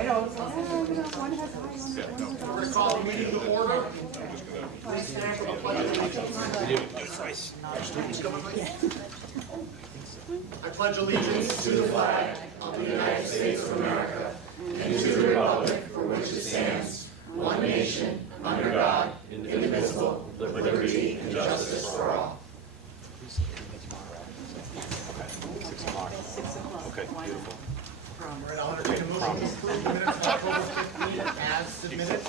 I know. One has high on it, one has We're calling the meeting to order. I pledge allegiance to the flag of the United States of America and to the republic for which it stands, one nation, under God, indivisible, with liberty and justice for all. Okay, beautiful. All right, I'll entertain a motion to approve the minutes of October 15th as submitted.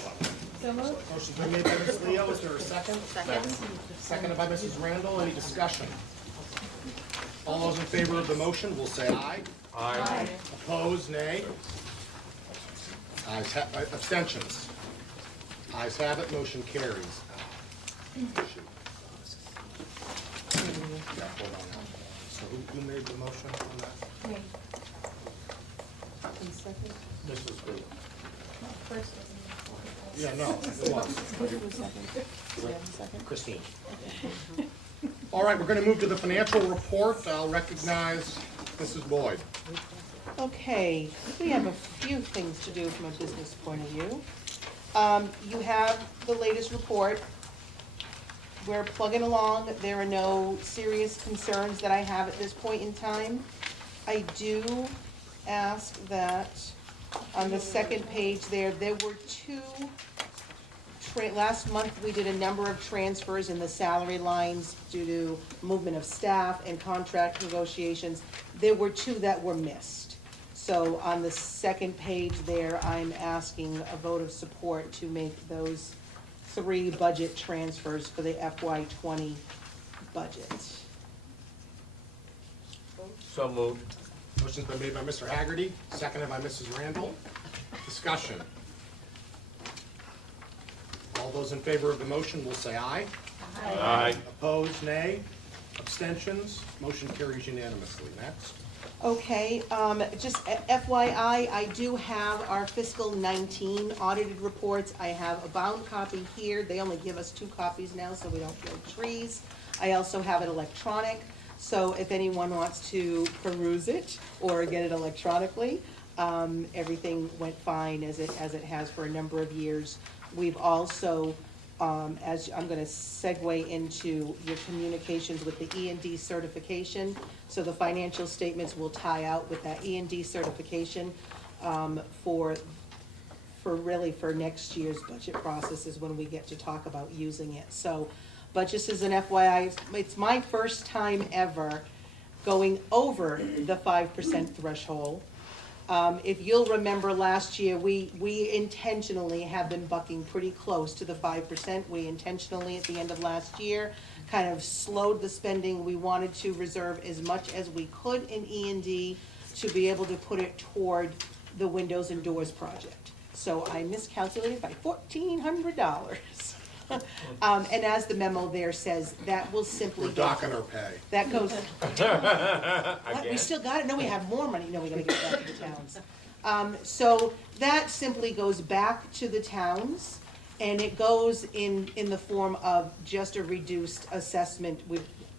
So moved. Motion's been made by Ms. Leo. Is there a second? Second. Seconded by Mrs. Randall. Any discussion? All those in favor of the motion will say aye. Aye. Opposed, nay. Abstentions. Ayes have it, motion carries. Shoot. Yeah, hold on now. So who made the motion on that? Me. And second? This was good. First. Yeah, no, it was. Who was second? Second. Christine. All right, we're going to move to the financial report. I'll recognize Mrs. Boyd. Okay, we have a few things to do from a business point of view. You have the latest report. We're plugging along. There are no serious concerns that I have at this point in time. I do ask that on the second page there were two, last month we did a number of transfers in the salary lines due to movement of staff and contract negotiations. There were two that were missed. So on the second page there, I'm asking a vote of support to make those three budget transfers for the FY20 budget. So moved. Motion's been made by Mr. Haggerty, seconded by Mrs. Randall. Discussion. All those in favor of the motion will say aye. Aye. Opposed, nay. Abstentions, motion carries unanimously. Next. Okay, just FYI, I do have our fiscal 19 audited reports. I have a bound copy here. They only give us 2 copies now, so we don't kill trees. I also have it electronic, so if anyone wants to peruse it or get it electronically, everything went fine as it has for a number of years. We've also, as I'm going to segue into your communications with the E&D certification. So the financial statements will tie out with that E&D certification for next year's budget processes when we get to talk about using it. So, but just as an FYI, it's my first time ever going over the 5% threshold. If you'll remember last year, we intentionally have been bucking pretty close to the 5%. We intentionally, at the end of last year, kind of slowed the spending. We wanted to reserve as much as we could in E&D to be able to put it toward the windows and doors project. So I miscalculated by $1,400. And as the memo there says, that will simply We're docking our pay. that goes, what, we still got it? No, we have more money. No, we gotta give that to the towns. So that simply goes back to the towns, and it goes in the form of just a reduced assessment.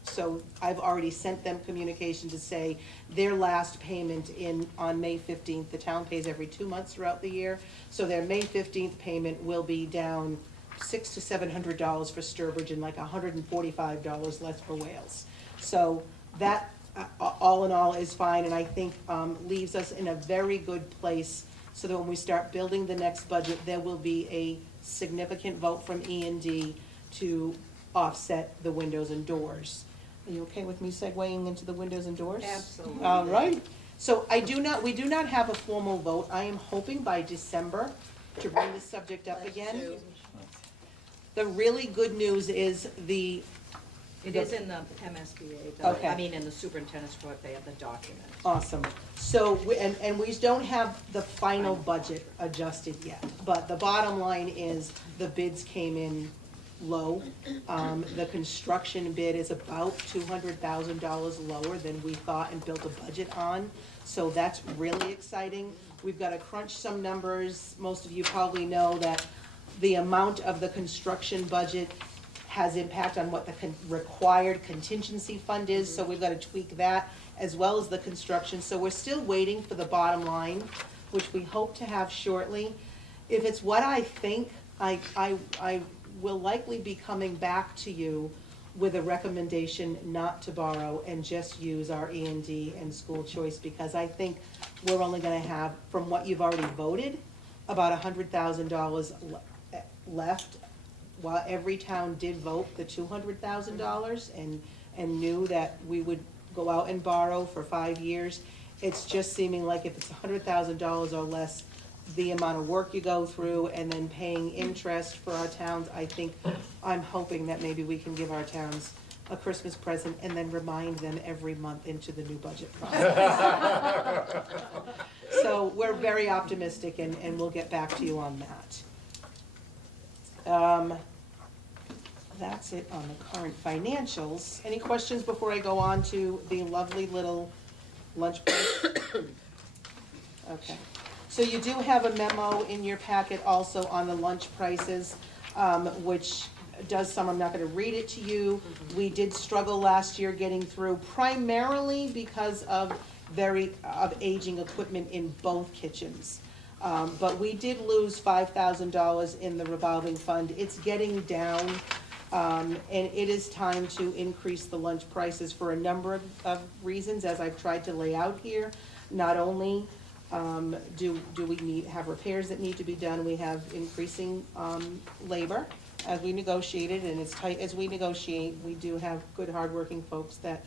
So I've already sent them communication to say their last payment on May 15th, the town pays every 2 months throughout the year, so their May 15th payment will be down $600 to $700 for Sturbridge and like $145 less for Wales. So that, all in all, is fine, and I think leaves us in a very good place so that when we start building the next budget, there will be a significant vote from E&D to offset the windows and doors. Are you okay with me segueing into the windows and doors? Absolutely. All right. So we do not have a formal vote. I am hoping by December to bring the subject up again. The really good news is It is in the MSBA, though. Okay. I mean, in the superintendent's report, they have the document. awesome. So, and we don't have the final budget adjusted yet, but the bottom line is the bids came in low. The construction bid is about $200,000 lower than we thought and built a budget on. So that's really exciting. We've got to crunch some numbers. Most of you probably know that the amount of the construction budget has impact on what the required contingency fund is, so we've got to tweak that as well as the construction. So we're still waiting for the bottom line, which we hope to have shortly. If it's what I think, I will likely be coming back to you with a recommendation not to borrow and just use our E&D and school choice, because I think we're only gonna have, from what you've already voted, about $100,000 left, while every town did vote the $200,000 and knew that we would go out and borrow for 5 years. It's just seeming like if it's $100,000 or less, the amount of work you go through and then paying interest for our towns, I'm hoping that maybe we can give our towns a Christmas present and then remind them every month into the new budget process. So we're very optimistic and we'll get back to you on that. That's it on the current financials. Any questions before I go on to the lovely little lunch break? Okay. So you do have a memo in your packet also on the lunch prices, which does some, I'm not gonna read it to you. We did struggle last year getting through, primarily because of aging equipment in both kitchens. But we did lose $5,000 in the revolving fund. It's getting down, and it is time to increase the lunch prices for a number of reasons, as I've tried to lay out here. Not only do we have repairs that need to be done, we have increasing labor as we negotiated, and as tight as we negotiate, we do have good hardworking folks that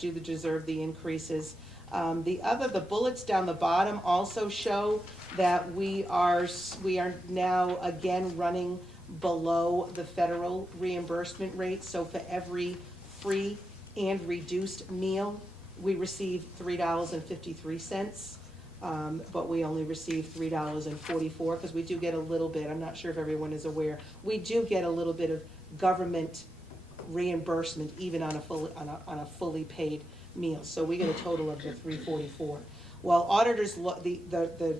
do deserve the increases. The bullets down the bottom also show that we are now again running below the federal reimbursement rate. So for every free and reduced meal, we receive $3.53. But we only receive $3.44, because we do get a little bit, I'm not sure if everyone is aware, we do get a little bit of government reimbursement even on a fully paid meal. So we get a total of the $3.44. While auditors, the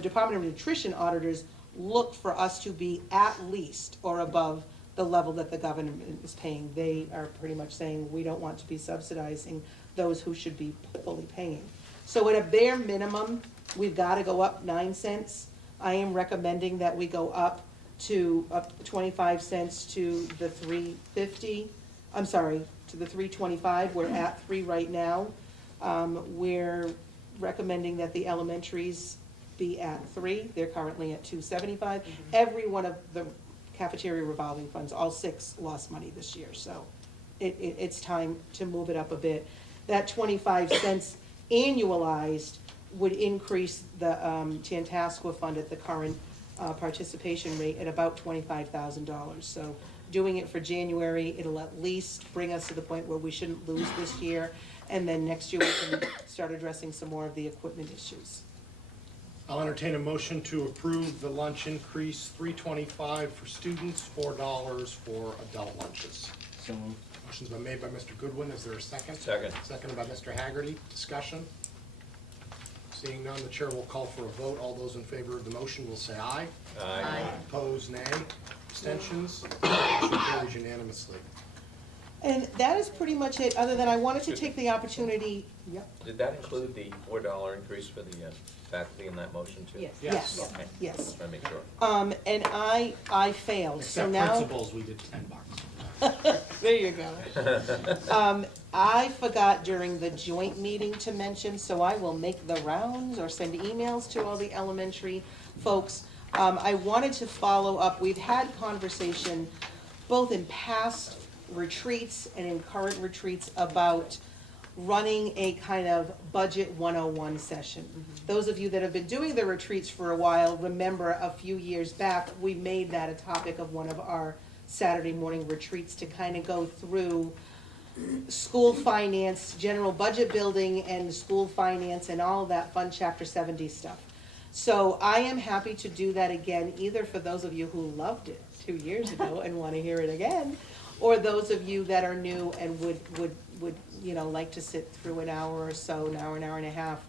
Department of Nutrition auditors look for us to be at least or above the level that the government is paying. They are pretty much saying we don't want to be subsidizing those who should be fully paying. So at a bare minimum, we've gotta go up 9 cents. I am recommending that we go up 25 cents to the $3.50. I'm sorry, to the $3.25. We're at 3 right now. We're recommending that the elementaries be at 3. They're currently at $2.75. Every one of the cafeteria revolving funds, all 6 lost money this year. So it's time to move it up a bit. That 25 cents annualized would increase the Tantasqua fund at the current participation rate at about $25,000. So doing it for January, it'll at least bring us to the point where we shouldn't lose this year, and then next year we can start addressing some more of the equipment issues. I'll entertain a motion to approve the lunch increase, $3.25 for students, $4 for adult lunches. So moved. Motion's been made by Mr. Goodwin. Is there a second? Second. Seconded by Mr. Haggerty. Discussion? Seeing none, the chair will call for a vote. All those in favor of the motion will say aye. Aye. Opposed, nay. Abstentions? Motion carries unanimously. And that is pretty much it, other than I wanted to take the opportunity. Yep. Did that include the $4 increase for the faculty in that motion too? Yes. Yes, Okay. yes. Just want to make sure. And I failed, so Except now. principals, we did $10. There you go. I forgot during the joint meeting to mention, so I will make the rounds or send emails to all the elementary folks. I wanted to follow up, we've had conversation both in past retreats and in current retreats about running a kind of budget 101 session. Those of you that have been doing the retreats for a while remember a few years back, we made that a topic of one of our Saturday morning retreats to kind of go through school finance, general budget building and school finance and all of that fun Chapter 70 stuff. So I am happy to do that again, either for those of you who loved it 2 years ago and want to hear it again, or those of you that are new and would like to sit through an hour or so, an hour and a half.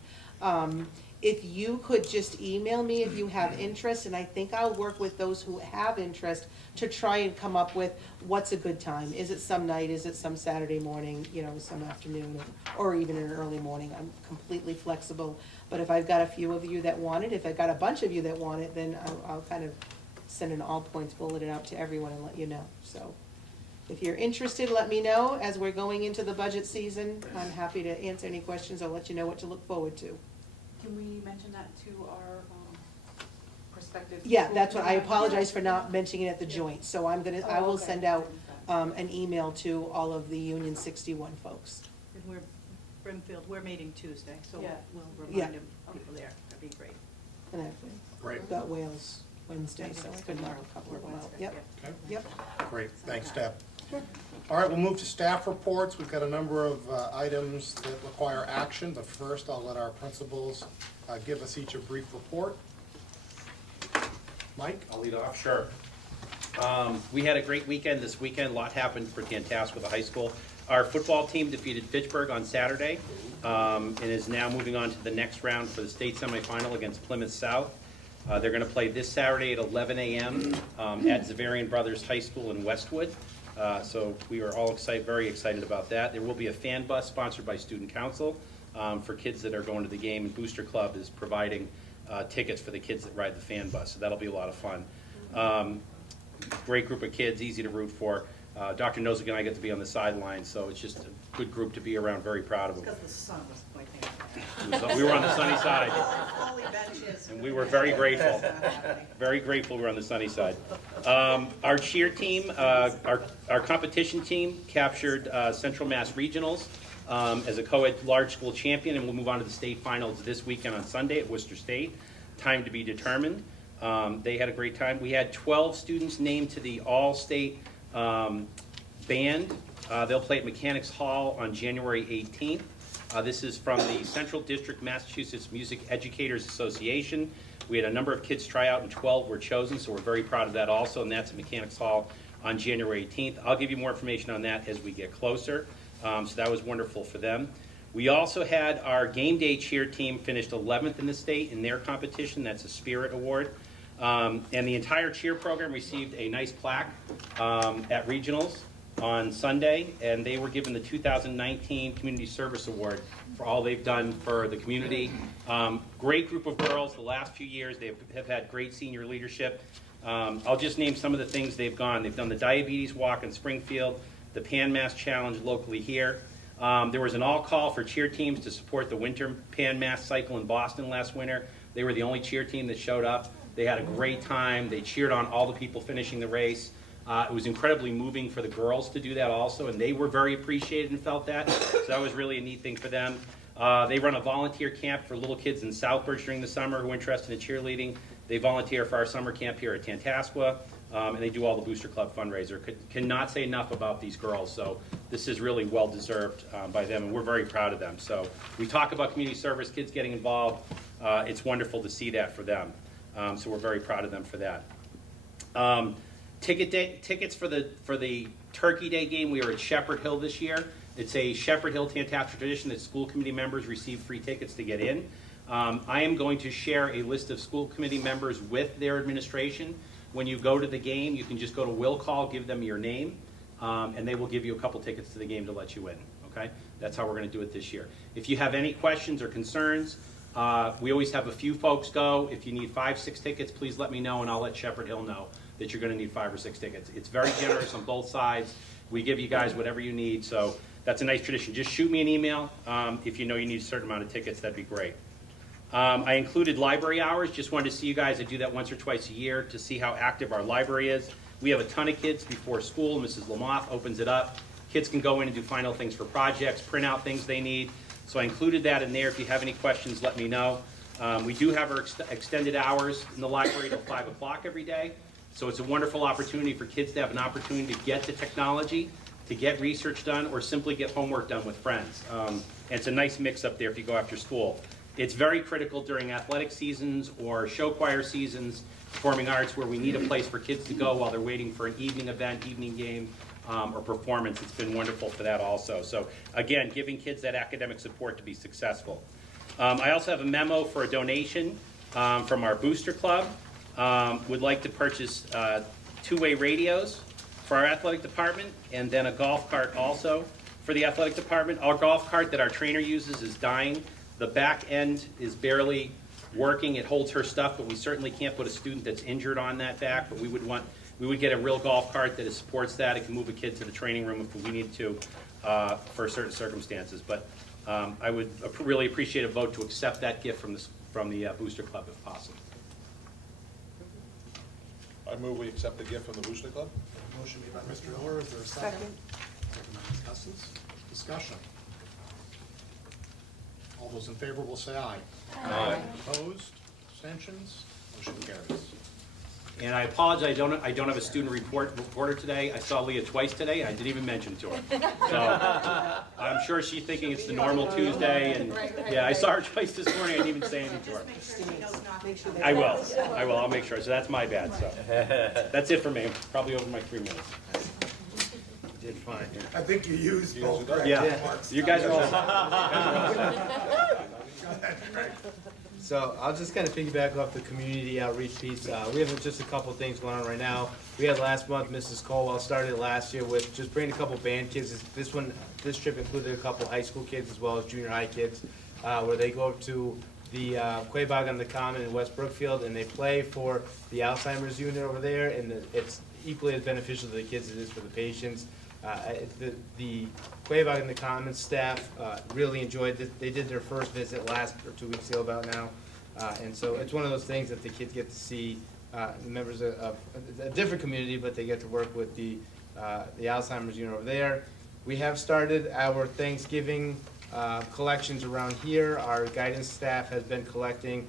if you could just email me if you have interest, and I think I'll work with those who have interest to try and come up with what's a good time. Is it some night, is it some Saturday morning, you know, some afternoon, or even an early morning? I'm completely flexible. But if I've got a few of you that want it, if I've got a bunch of you that want it, then I'll kind of send an all points bulletin out to everyone and let you know, so. If you're interested, let me know. As we're going into the budget season, I'm happy to answer any questions. I'll let you know what to look forward to. Can we mention that to our prospective? Yeah, that's what, I apologize for not mentioning it at the joint, so I will okay. send out, an email to all of the Union 61 folks. And we're, Brimfield, we're meeting Tuesday, so Yeah. we'll Yeah. remind them, people there, that'd be great. And I've Great, got Wales Wednesday, so I could knock a couple of them out. Yep, okay, yep. great, thanks, Deb. All right, we'll move to staff reports. We've got a number of items that require action, but first I'll let our principals give us each a brief report. Mike? I'll lead off, sure. We had a great weekend this weekend. A lot happened for Tantasqua, the high school. Our football team defeated Fitchburg on Saturday and is now moving on to the next round for the state semifinal against Plymouth South. They're going to play this Saturday at 11 a.m. At Zavarian Brothers High School in Westwood. So we were all very excited about that. There will be a fan bus sponsored by Student Council for kids that are going to the game, and Booster Club is providing tickets for the kids that ride the fan bus, so that'll be a lot of fun. Great group of kids, easy to root for. Dr. Nozick and I get to be on the sidelines, so it's just a good group to be around, very proud of them. Because the sun was pointing. We were on the sunny side, Fully benches. and we were very grateful. Very grateful we're on the sunny side. Our cheer team, our competition team captured Central Mass Regionals as a co-ed large school champion, and we'll move on to the state finals this weekend on Sunday at Worcester State. Time to be determined. They had a great time. We had 12 students named to the all-state band. They'll play at Mechanics Hall on January 18th. This is from the Central District Massachusetts Music Educators Association. We had a number of kids try out and 12 were chosen, so we're very proud of that also, and that's at Mechanics Hall on January 18th. I'll give you more information on that as we get closer. So that was wonderful for them. We also had our game day cheer team finished 11th in the state in their competition. That's a Spirit Award. And the entire cheer program received a nice plaque at regionals on Sunday, and they were given the 2019 Community Service Award for all they've done for the community. Great group of girls. The last few years they have had great senior leadership. I'll just name some of the things they've gone. They've done the Diabetes Walk in Springfield, the Pan Mass Challenge locally here. There was an all-call for cheer teams to support the Winter Pan Mass Cycle in Boston last winter. They were the only cheer team that showed up. They had a great time. They cheered on all the people finishing the race. It was incredibly moving for the girls to do that also, and they were very appreciated and felt that. So that was really a neat thing for them. They run a volunteer camp for little kids in Southbridge during the summer who are interested in cheerleading. They volunteer for our summer camp here at Tantasqua, and they do all the Booster Club fundraiser. Cannot say enough about these girls, so this is really well deserved by them, and we're very proud of them. So we talk about community service, kids getting involved. It's wonderful to see that for them. So we're very proud of them for that. Tickets for the Turkey Day game, we are at Shepherd Hill this year. It's a Shepherd Hill Tantasqua tradition that school committee members receive free tickets to get in. I am going to share a list of school committee members with their administration. When you go to the game, you can just go to will call, give them your name, and they will give you a couple tickets to the game to let you in, okay? That's how we're gonna do it this year. If you have any questions or concerns, we always have a few folks go. If you need 5, 6 tickets, please let me know, and I'll let Shepherd Hill know that you're going to need 5 or 6 tickets. It's very generous on both sides. We give you guys whatever you need, so that's a nice tradition. Just shoot me an email if you know you need a certain amount of tickets. That'd be great. I included library hours. Just wanted to see you guys. I do that once or twice a year to see how active our library is. We have a ton of kids before school. Mrs. Lamoth opens it up. Kids can go in and do final things for projects, print out things they need. So I included that in there. If you have any questions, let me know. We do have our extended hours in the library till 5 o'clock every day. So it's a wonderful opportunity for kids to have an opportunity to get to technology, to get research done, or simply get homework done with friends. And it's a nice mix up there if you go after school. It's very critical during athletic seasons or show choir seasons, performing arts, where we need a place for kids to go while they're waiting for an evening event, evening game, or performance. It's been wonderful for that also. So again, giving kids that academic support to be successful. I also have a memo for a donation from our Booster Club. Would like to purchase two-way radios for our athletic department, and then a golf cart also for the athletic department. Our golf cart that our trainer uses is dying. The back end is barely working. It holds her stuff, but we certainly can't put a student that's injured on that back. But we would get a real golf cart that supports that. It can move a kid to the training room if we need to for certain circumstances. But I would really appreciate a vote to accept that gift from the Booster Club if possible. I move we accept the gift from the Booster Club. Motion made by Mr. Miller, is there a second? Second by Ms. Custis. Discussion. All those in favor will say aye. Aye. Opposed, abstentions, motion carries. And I apologize, I don't have a student reporter today. I saw Leah twice today, I didn't even mention it to her. So I'm sure she's thinking it's the normal Tuesday, and yeah, I saw her twice this morning, I didn't even say anything to her. I will, I'll make sure, so that's my bad, so. That's it for me, probably over my 3 minutes. Did fine. I think you used both correct Yeah, remarks. you guys are all. So I'll just kind of piggyback off the community outreach piece. We have just a couple things going on right now. We had last month, Mrs. Colwell started last year with just bringing a couple band kids. This trip included a couple high school kids as well as junior high kids, where they go up to the Quabog on the Common in West Brookfield, and they play for the Alzheimer's unit over there, and it's equally as beneficial to the kids as it is for the patients. The Quabog and the Common staff really enjoyed it. They did their first visit last, or 2 weeks ago about now. And so it's one of those things that the kids get to see members of a different community, but they get to work with the Alzheimer's unit over there. We have started our Thanksgiving collections around here. Our guidance staff has been collecting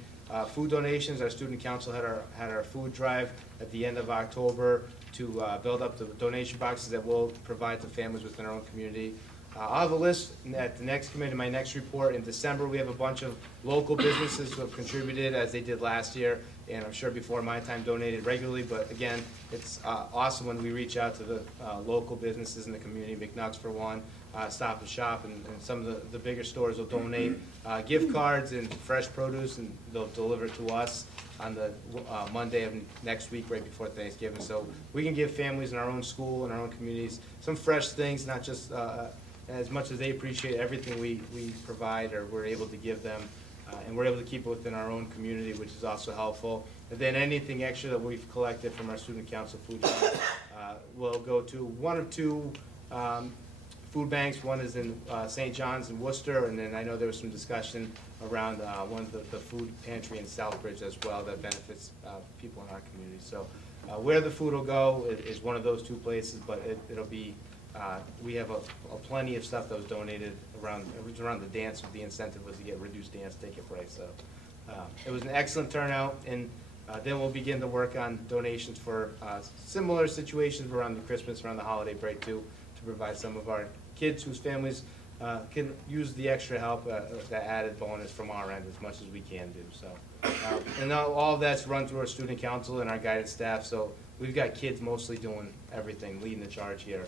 food donations. Our student council had our food drive at the end of October to build up the donation boxes that we'll provide to families within our own community. I'll have a list at the next committee, my next report. In December, we have a bunch of local businesses who have contributed as they did last year, and I'm sure before my time donated regularly, but again, it's awesome when we reach out to the local businesses in the community, McNucks for one, Stop and Shop, and some of the bigger stores will donate gift cards and fresh produce, and they'll deliver it to us on the Monday of next week, right before Thanksgiving. So we can give families in our own school and our own communities some fresh things, not just as much as they appreciate everything we provide or we're able to give them. And we're able to keep it within our own community, which is also helpful. And then anything extra that we've collected from our student council food drive will go to one of two food banks. One is in St. John's in Worcester, and then I know there was some discussion around one of the food pantry in Southbridge as well that benefits people in our community. So where the food will go is one of those two places, but it'll be, we have a plenty of stuff that was donated around the dance. The incentive was to get reduced dance ticket price. So it was an excellent turnout, and then we'll begin to work on donations for similar situations around the Christmas, around the holiday break too, to provide some of our kids whose families can use the extra help, that added bonus from our end as much as we can do. So, and all of that's run through our student council and our guidance staff. So we've got kids mostly doing everything, leading the charge here.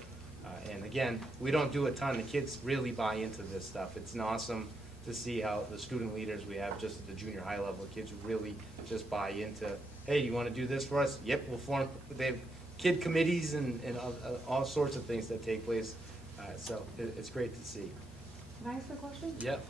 And again, we don't do a ton. The kids really buy into this stuff. It's awesome to see how the student leaders we have just at the junior high level, kids who really just buy into, hey, you want to do this for us? Yep, we'll form. They have kid committees and all sorts of things that take place. So it's great to see. Can I ask a question? Yep.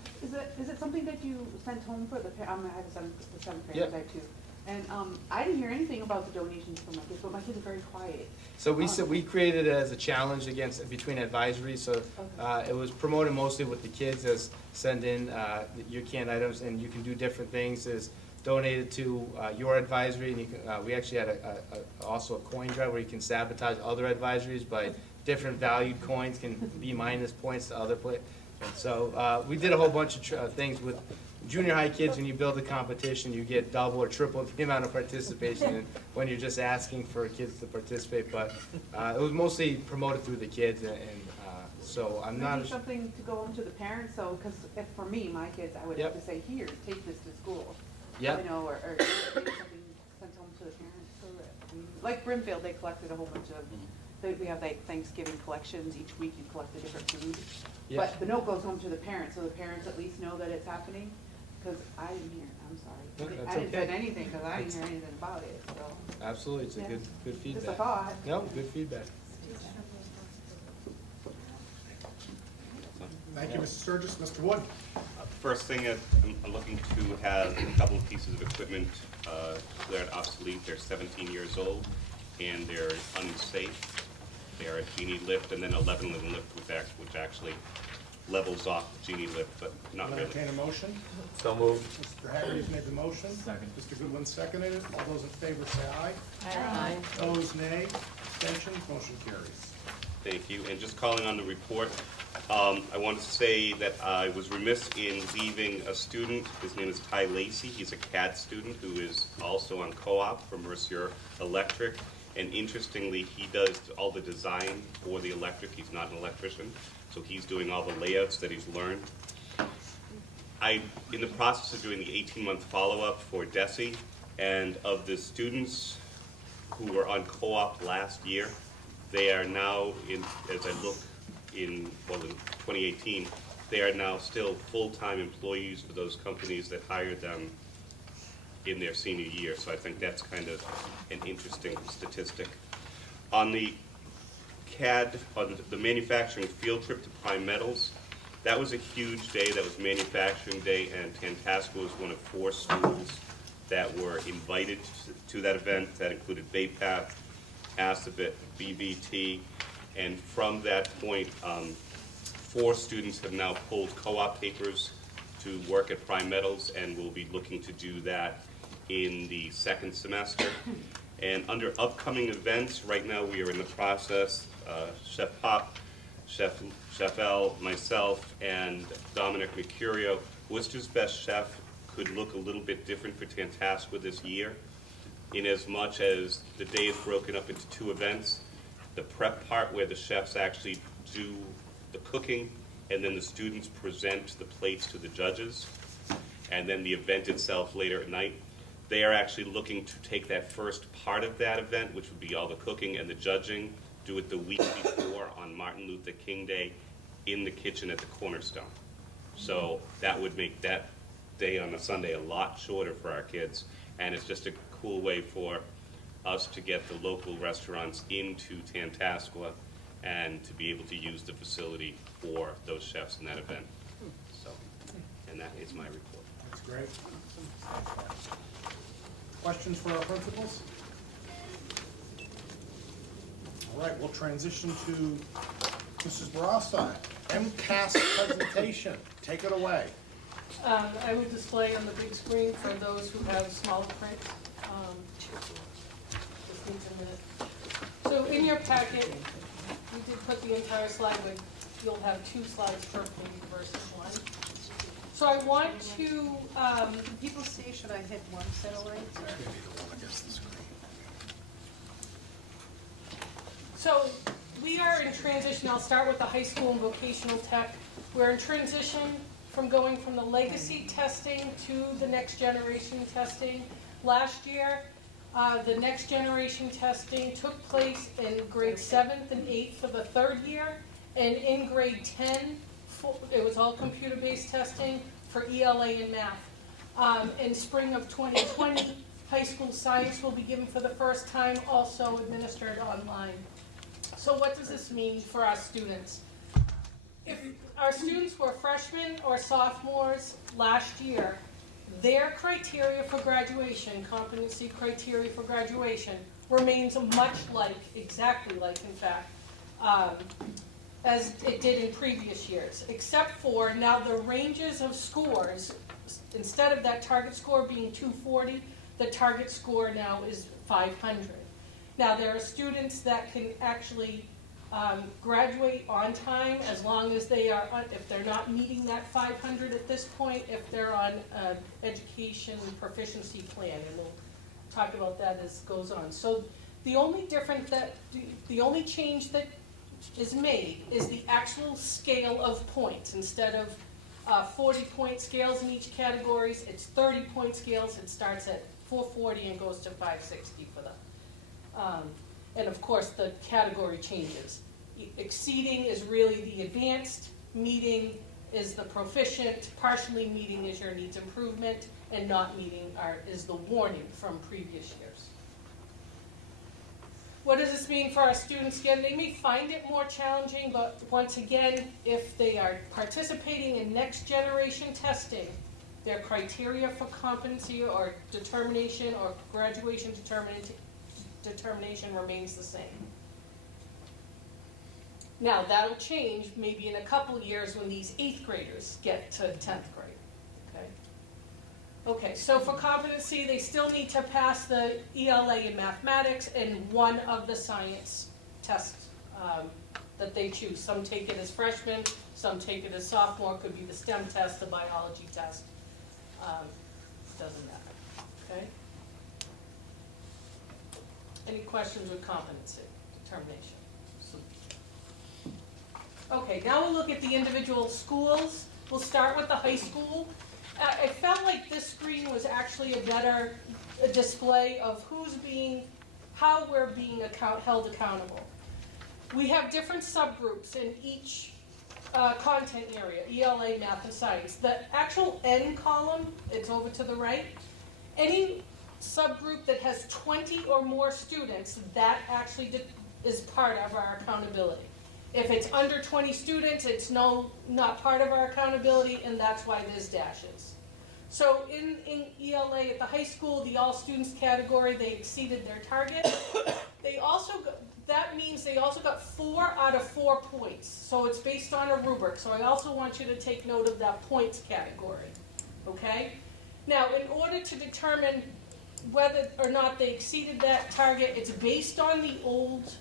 Is it something that you sent home for the, I have the seventh Yep. graders, I have two. And I didn't hear anything about the donations from my kids, but my kids are very quiet. So we created it as a challenge between advisories. So it was promoted mostly with the kids as send in your canned items, and you can do different things as donated to your advisory. And you can, we actually had also a coin drive where you can sabotage other advisories by different valued coins can be minus points to other players. And so we did a whole bunch of things with junior high kids. When you build a competition, you get double or triple the amount of participation when you're just asking for kids to participate. But it was mostly promoted through the kids, and so I'm not. Maybe something to go home to the parents, so, because if for me, my kids, I would have to say, here, take this to school. Yep. You know, or maybe something sent home to the parents, so that, like Brimfield, they collected a whole bunch of, we have like Thanksgiving collections, each week you collect a different food. Yep. But the note goes home to the parents, so the parents at least know that it's happening. because I didn't hear, I'm No, sorry. that's I didn't say okay. anything, because I didn't hear anything about it, so. Absolutely, it's a Yeah. good Just a feedback. thought. No, good feedback. Thank you, Mr. Sturgis. Mr. Wood? First thing, I'm looking to have a couple of pieces of equipment declared obsolete. They're 17 years old, and they're unsafe. They are a Genie lift, and then a leveling lift, which actually levels off the Genie lift, but not I'll really. entertain a motion. So moved. Mr. Haggerty's made the motion. Second. Mr. Goodwin seconded it. All those in favor say aye. Aye. Opposed, nay. Abstentions, motion carries. Thank you. And just calling on the report, I want to say that I was remiss in leaving a student. His name is Ty Lacey. He's a CAD student who is also on co-op from Mercier Electric. And interestingly, he does all the design for the electric. He's not an electrician, so he's doing all the layouts that he's learned. I'm in the process of doing the 18-month follow-up for DESE, and of the students who were on co-op last year, they are now, as I look in 2018, they are now still full-time employees for those companies that hired them in their senior year. So I think that's kind of an interesting statistic. On the CAD, on the manufacturing field trip to Prime Metals, that was a huge day. That was manufacturing day, and Tantasqua was one of 4 schools that were invited to that event. That included BayPath, Assabet, BBT, and from that point, 4 students have now pulled co-op papers to work at Prime Metals, and will be looking to do that in the 2nd semester. And under upcoming events, right now we are in the process, Chef Pop, Chef L, myself, and Dominic Mercurio. Worcester's Best Chef could look a little bit different for Tantasqua this year, in as much as the day is broken up into 2 events. The prep part, where the chefs actually do the cooking, and then the students present the plates to the judges, and then the event itself later at night. They are actually looking to take that first part of that event, which would be all the cooking and the judging, do it the week before on Martin Luther King Day in the kitchen at the Cornerstone. So that would make that day on a Sunday a lot shorter for our kids, and it's just a cool way for us to get the local restaurants into Tantasqua and to be able to use the facility for those chefs in that event. So, and that is my report. That's great. Questions for our principals? All right, we'll transition to Mrs. Barasa. MCAS presentation. Take it away. I will display on the big screen for those who have smaller print. Just needs a minute. So in your packet, we did put the entire slide, but you'll have 2 slides per page versus 1. So I want to, People see, should I hit one satellite? so we are in transition. I'll start with the high school and vocational tech. We're in transition from going from the legacy testing to the next generation testing. Last year, the next generation testing took place in grade 7th and 8th for the 3rd year, and in grade 10, it was all computer-based testing for ELA and math. In spring of 2020, high school science will be given for the first time, also administered online. So what does this mean for our students? If our students were freshmen or sophomores last year, their criteria for graduation, competency criteria for graduation, remains much like, exactly like, in fact, as it did in previous years, except for now the ranges of scores, instead of that target score being 240, the target score now is 500. Now there are students that can actually graduate on time as long as they are, if they're not meeting that 500 at this point, if they're on an education proficiency plan, and we'll talk about that as it goes on. So the only the only change that is made is the actual scale of points. Instead of 40-point scales in each categories, it's 30-point scales. It starts at 440 and goes to 560 for them. And of course, the category changes. Exceeding is really the advanced, meeting is the proficient, partially meeting is your needs improvement, and not meeting is the warning from previous years. What does this mean for our students? Again, they may find it more challenging, but once again, if they are participating in next generation testing, their criteria for competency or determination or graduation determination remains the same. Now, that'll change maybe in a couple years when these 8th graders get to 10th grade, okay? Okay, so for competency, they still need to pass the ELA in mathematics and one of the science tests that they choose. Some take it as freshmen, some take it as sophomore, could be the STEM test, the biology test. Doesn't matter, okay? Any questions with competency determination? Okay, now we'll look at the individual schools. We'll start with the high school. I felt like this screen was actually a better display of how we're being held accountable. We have different subgroups in each content area, ELA, math, and science. The actual N column, it's over to the right. Any subgroup that has 20 or more students, that actually is part of our accountability. If it's under 20 students, it's not part of our accountability, and that's why there's dashes. So in ELA at the high school, the all students category, they exceeded their target. That means they also got 4 out of 4 points. So it's based on a rubric. So I also want you to take note of that points category, okay? Now, in order to determine whether or not they exceeded that target, it's based on the old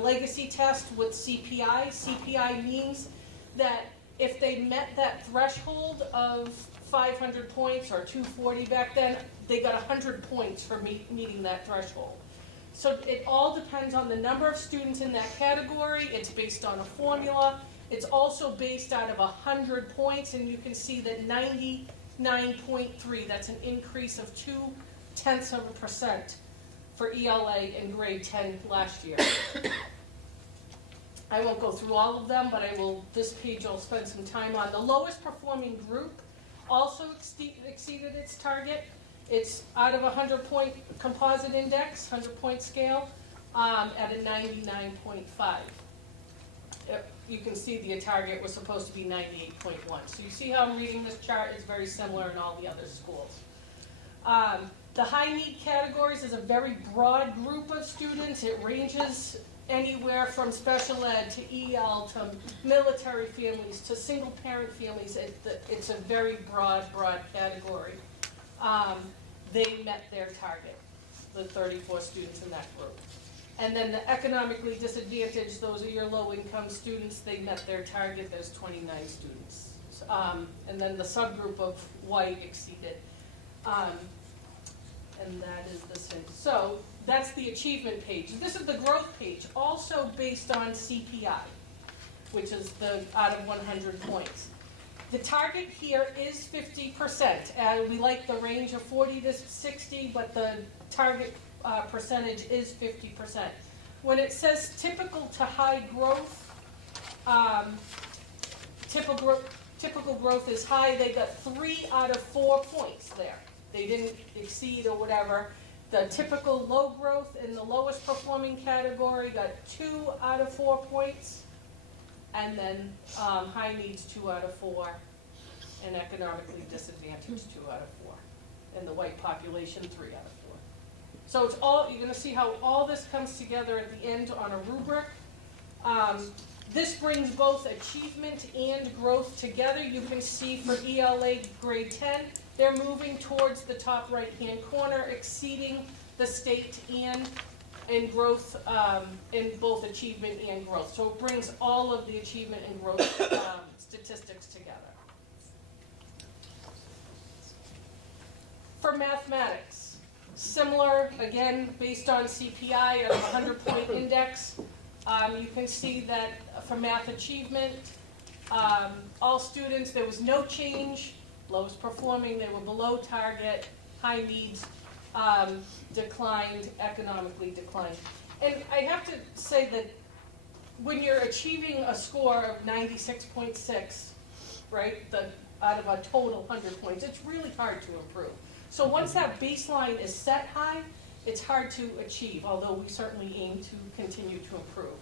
legacy test with CPI. CPI means that if they met that threshold of 500 points or 240 back then, they got 100 points for meeting that threshold. So it all depends on the number of students in that category. It's based on a formula. It's also based out of 100 points, and you can see that 99.3, that's an increase of 0.2% for ELA in grade 10 last year. I won't go through all of them, but this page I'll spend some time on. The lowest performing group also exceeded its target. It's out of a 100-point composite index, 100-point scale, at a 99.5. You can see the target was supposed to be 98.1. So you see how I'm reading this chart? It's very similar in all the other schools. The high need categories is a very broad group of students. It ranges anywhere from special ed to EL to military families to single parent families. It's a very broad category. They met their target, the 34 students in that group. And then the economically disadvantaged, those are your low income students, they met their target, there's 29 students. And then the subgroup of white exceeded. And that is the same. So that's the achievement page. This is the growth page, also based on CPI, which is the out of 100 points. The target here is 50%. We like the range of 40 to 60, but the target percentage is 50%. When it says typical to high growth, typical growth is high. They got 3 out of 4 points there. They didn't exceed or whatever. The typical low growth in the lowest performing category got 2 out of 4 points. And then high needs 2 out of 4, and economically disadvantaged 2 out of 4. And the white population 3 out of 4. So it's all, you're going to see how all this comes together at the end on a rubric. This brings both achievement and growth together. You can see for ELA grade 10, they're moving towards the top right-hand corner, exceeding the state and in growth, in both achievement and growth. So it brings all of the achievement and growth statistics together. For mathematics, similar, again, based on CPI of a 100-point index. You can see that for math achievement, all students, there was no change. Lowest performing, they were below target. High needs declined, economically declined. And I have to say that when you're achieving a score of 96.6, right? Out of a total 100 points, it's really hard to improve. So once that baseline is set high, it's hard to achieve, although we certainly aim to continue to improve.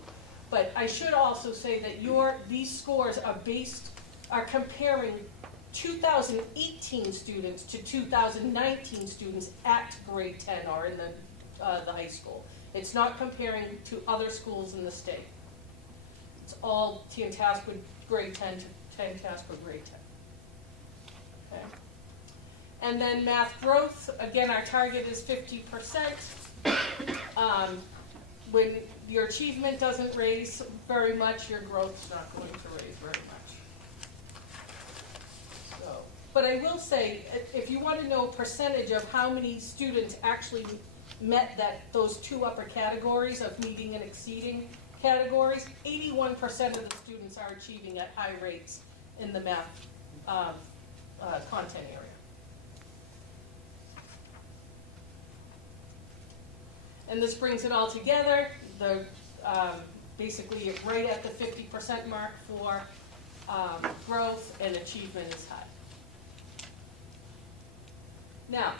But I should also say that these scores are comparing 2018 students to 2019 students at grade 10 or in the high school. It's not comparing to other schools in the state. It's all Tantasqua grade 10 to Tantasqua grade 10. Okay. And then math growth, again, our target is 50%. When your achievement doesn't raise very much, your growth's not going to raise very much. So, but I will say, if you want to know a percentage of how many students actually met those two upper categories of meeting and exceeding categories, 81% of the students are achieving at high rates in the math content area. And this brings it all together. Basically, it's right at the 50% mark for growth, and achievement is high. Now,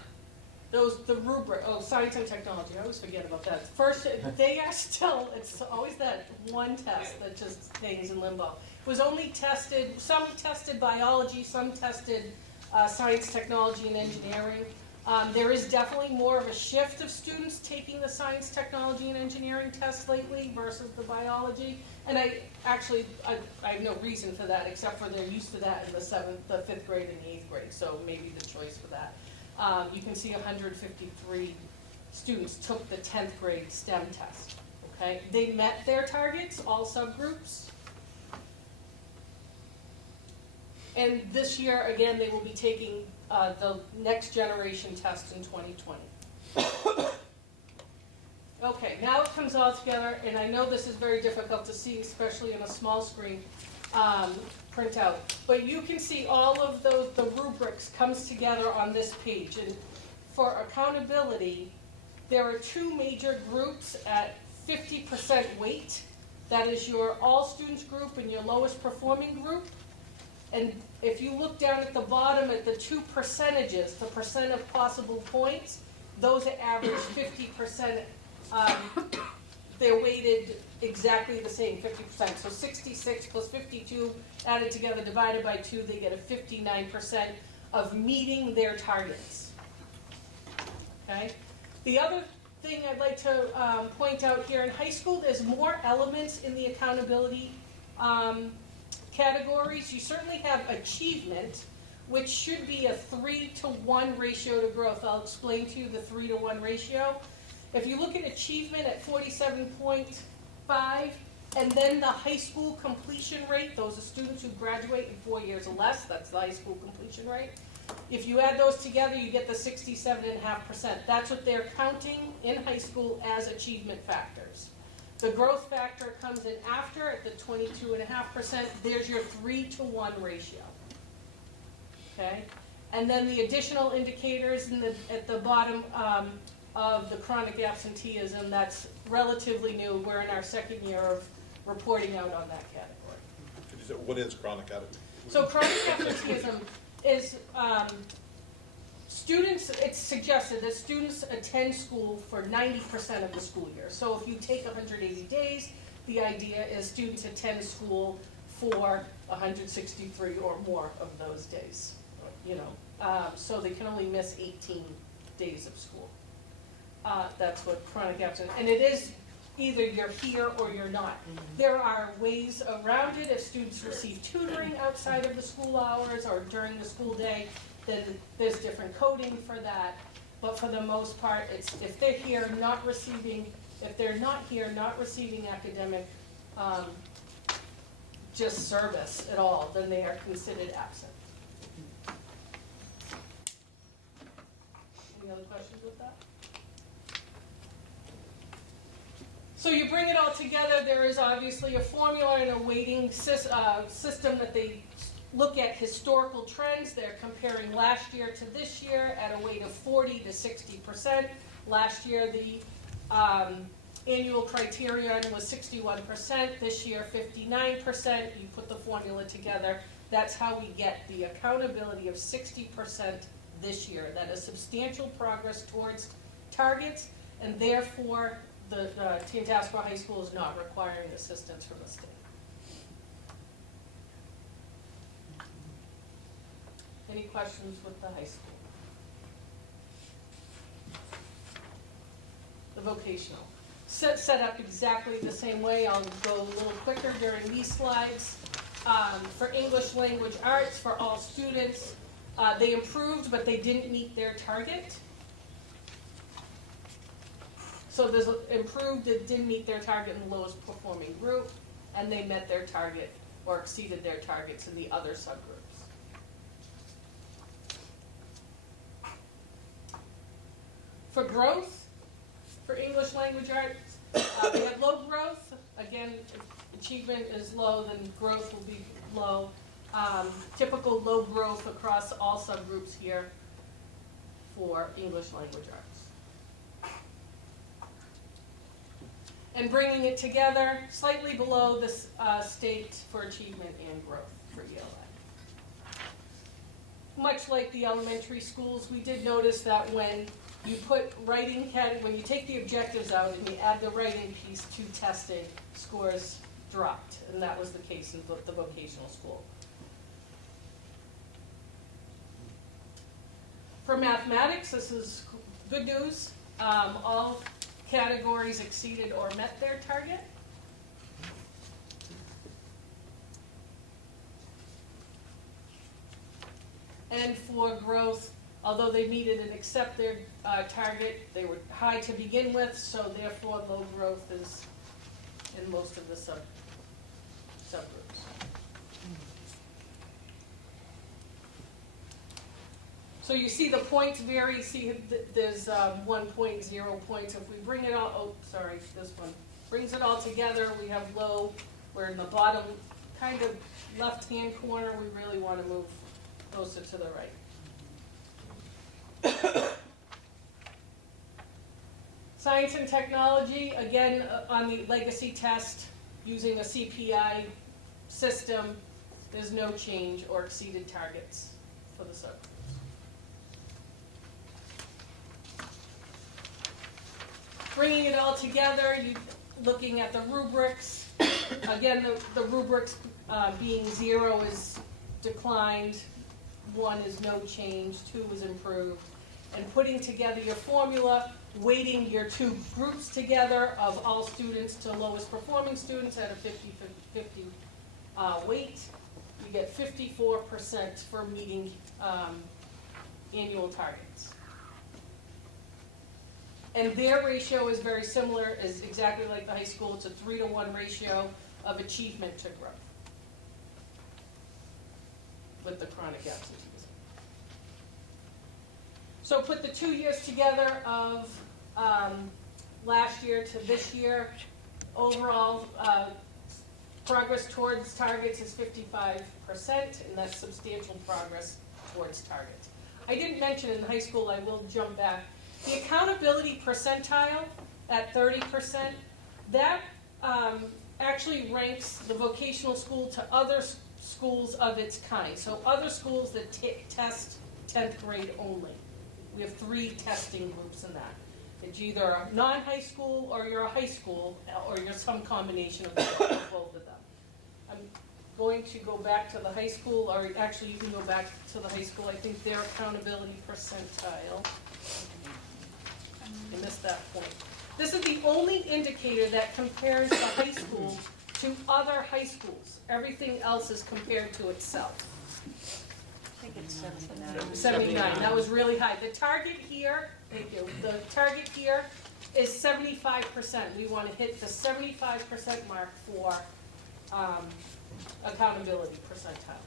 the rubric, science and technology, I always forget about that. First, they are still, it's always that one test that just hangs in limbo. It was only tested, some tested biology, some tested science, technology, and engineering. There is definitely more of a shift of students taking the science, technology, and engineering test lately versus the biology. And I have no reason for that, except for they're used to that in the 5th grade and the 8th grade, so maybe the choice for that. You can see 153 students took the 10th grade STEM test, okay? They met their targets, all subgroups. And this year, again, they will be taking the next generation test in 2020. Okay, now it comes all together, and I know this is very difficult to see, especially in a small screen printout, but you can see all of the rubrics comes together on this page. And for accountability, there are two major groups at 50% weight. That is your all students group and your lowest performing group. And if you look down at the bottom at the two percentages, the percent of possible points, those are average 50%. They're weighted exactly the same, 50%. So 66 plus 52 added together, divided by 2, they get a 59% of meeting their targets. Okay? The other thing I'd like to point out here, in high school, there's more elements in the accountability categories. You certainly have achievement, which should be a 3-to-1 ratio to growth. I'll explain to you the 3-to-1 ratio. If you look at achievement at 47.5, and then the high school completion rate, those are students who graduate in 4 years or less, that's the high school completion rate. If you add those together, you get the 67.5%. That's what they're counting in high school as achievement factors. The growth factor comes in after at the 22.5%. There's your 3-to-1 ratio. Okay? And then the additional indicators at the bottom of the chronic absenteeism, that's relatively new. We're in our second year of reporting out on that category. Could you say, what is chronic absenteeism? So chronic absenteeism is students, it's suggested that students attend school for 90% of the school year. So if you take 180 days, the idea is students attend school for 163 or more of those days. You know, so they can only miss 18 days of school. That's what chronic absence, and it is either you're here or you're not. There are ways around it. If students receive tutoring outside of the school hours or during the school day, then there's different coding for that. But for the most part, it's if they're here not receiving, if they're not here not receiving academic just service at all, then they are considered absent. Any other questions with that? So you bring it all together, there is obviously a formula and a weighting system that they look at historical trends. They're comparing last year to this year at a weight of 40 to 60%. Last year the annual criterion was 61%, this year 59%. You put the formula together, That's how we get the accountability of 60% this year. That is substantial progress towards targets, and therefore the Tantasqua High School is not requiring assistance from the state. Any questions with the high school? The vocational. Set up exactly the same way. I'll go a little quicker during these slides. For English language arts, for all students, they improved, but they didn't meet their target. So there's improved that didn't meet their target in the lowest performing group, and they met their target or exceeded their targets in the other subgroups. For growth, for English language arts, we had low growth. Again, if achievement is low, then growth will be low. Typical low growth across all subgroups here for English language arts. And bringing it together, slightly below the state for achievement and growth for ELA. Much like the elementary schools, we did notice that when you put writing, when you take the objectives out and you add the writing piece to testing, scores dropped, and that was the case in the vocational school. For mathematics, this is good news. All categories exceeded or met their target. And for growth, although they needed and accept their target, they were high to begin with, so therefore low growth is in most of the subgroups. So you see the points vary. See, there's 1.0 points. If we bring it all, oh, sorry, this one brings it all together. We have low. We're in the bottom, kind of left-hand corner. We really want to move closer to the right. Science and technology, again, on the legacy test, using a CPI system, there's no change or exceeded targets for the subgroups. Bringing it all together, looking at the rubrics. Again, the rubrics being 0 is declined, 1 is no change, 2 is improved. And putting together your formula, weighting your two groups together of all students to lowest performing students at a 50-50 weight, you get 54% for meeting annual targets. And their ratio is very similar, is exactly like the high school. It's a 3-to-1 ratio of achievement to growth with the chronic absenteeism. So put the 2 years together of last year to this year. Overall, progress towards targets is 55%, and that's substantial progress towards targets. I didn't mention in high school, I will jump back. The accountability percentile at 30%, that actually ranks the vocational school to other schools of its kind. So other schools that test 10th grade only. We have 3 testing groups in that. It's either a non-high school, or you're a high school, or you're some combination of both of them. I'm going to go back to the high school, or actually you can go back to the high school. I think their accountability percentile. I missed that point. This is the only indicator that compares the high school to other high schools. Everything else is compared to itself. I think it's 79. 79, that was really high. The target here, thank you, the target here is 75%. We want to hit the 75% mark for accountability percentile.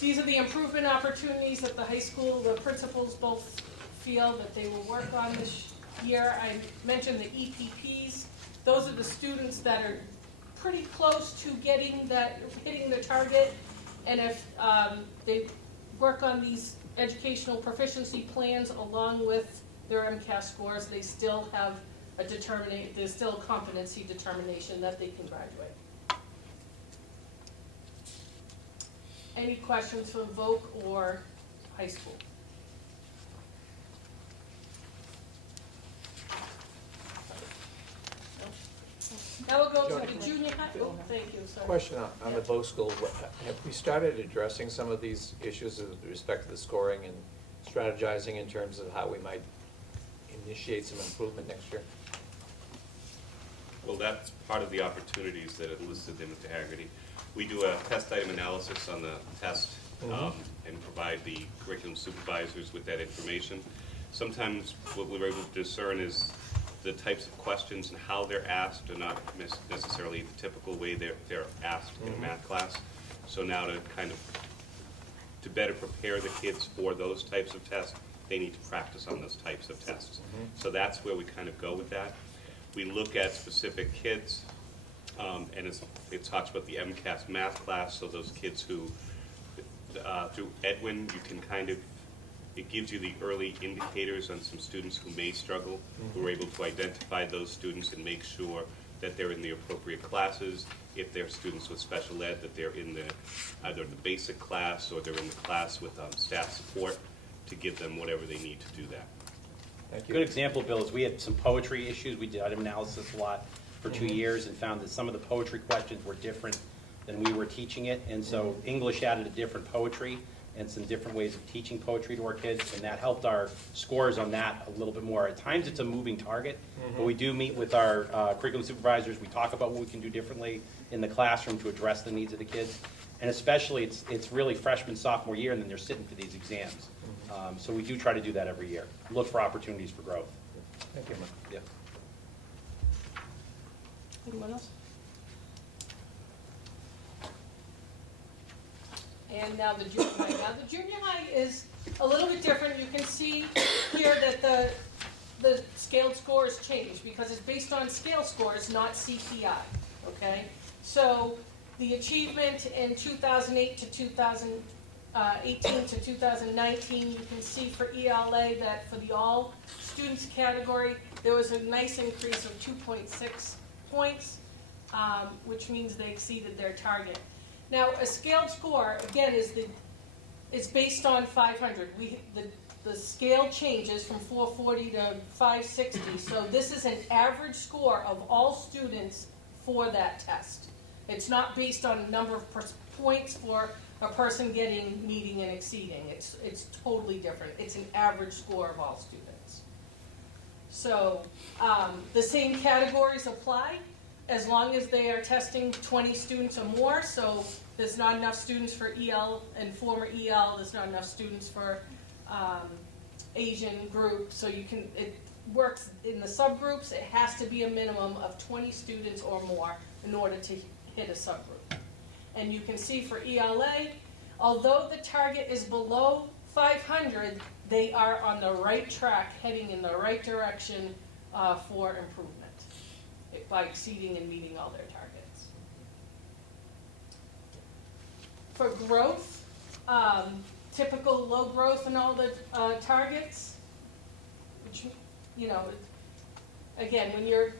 These are the improvement opportunities that the high school, the principals both feel that they will work on this year. I mentioned the EPPs. Those are the students that are pretty close to hitting the target, and if they work on these educational proficiency plans along with their MCAS scores, they still have there's still a competency determination that they can graduate. Any questions from Voc or high school? Now we'll go to the junior high, oh, thank you, sorry. Question on the Voc School, have we started addressing some of these issues with respect to the scoring and strategizing in terms of how we might initiate some improvement next year? Well, that's part of the opportunities that are listed in the Haggerty. We do a test item analysis on the test and provide the curriculum supervisors with that information. Sometimes what we're able to discern is the types of questions and how they're asked are not necessarily the typical way they're asked in a math class. So now to better prepare the kids for those types of tests, they need to practice on those types of tests. So that's where we kind of go with that. We look at specific kids, and it talks about the MCAS math class, so those kids who, through Edwin, you can it gives you the early indicators on some students who may struggle. We're able to identify those students and make sure that they're in the appropriate classes. If they're students with special ed, that they're in either the basic class or they're in the class with staff support to give them whatever they need to do that. Thank you. Good example, Bill, is we had some poetry issues. We did item analysis a lot for 2 years and found that some of the poetry questions were different than we were teaching it. And so English added a different poetry and some different ways of teaching poetry to our kids, and that helped our scores on that a little bit more. At times it's a moving target, but we do meet with our curriculum supervisors. We talk about what we can do differently in the classroom to address the needs of the kids. And especially it's really freshman, sophomore year, and then they're sitting for these exams. So we do try to do that every year. Look for opportunities for growth. Thank you. Yeah. Anyone else? And now the junior high. Now the junior high is a little bit different. You can see here that the scaled scores change because it's based on scale scores, not CPI, okay? So the achievement in 2008 to 2018 to 2019, you can see for ELA that for the all students category, there was a nice increase of 2.6 points, which means they exceeded their target. Now, a scaled score, again, is based on 500. The scale changes from 440 to 560, so this is an average score of all students for that test. It's not based on a number of points for a person meeting and exceeding. It's totally different. It's an average score of all students. So the same categories apply as long as they are testing 20 students or more. So there's not enough students for EL and former EL. There's not enough students for Asian group. So it works in the subgroups. It has to be a minimum of 20 students or more in order to hit a subgroup. And you can see for ELA, although the target is below 500, they are on the right track, heading in the right direction for improvement by exceeding and meeting all their targets. For growth, typical low growth in all the targets, which, again, when you're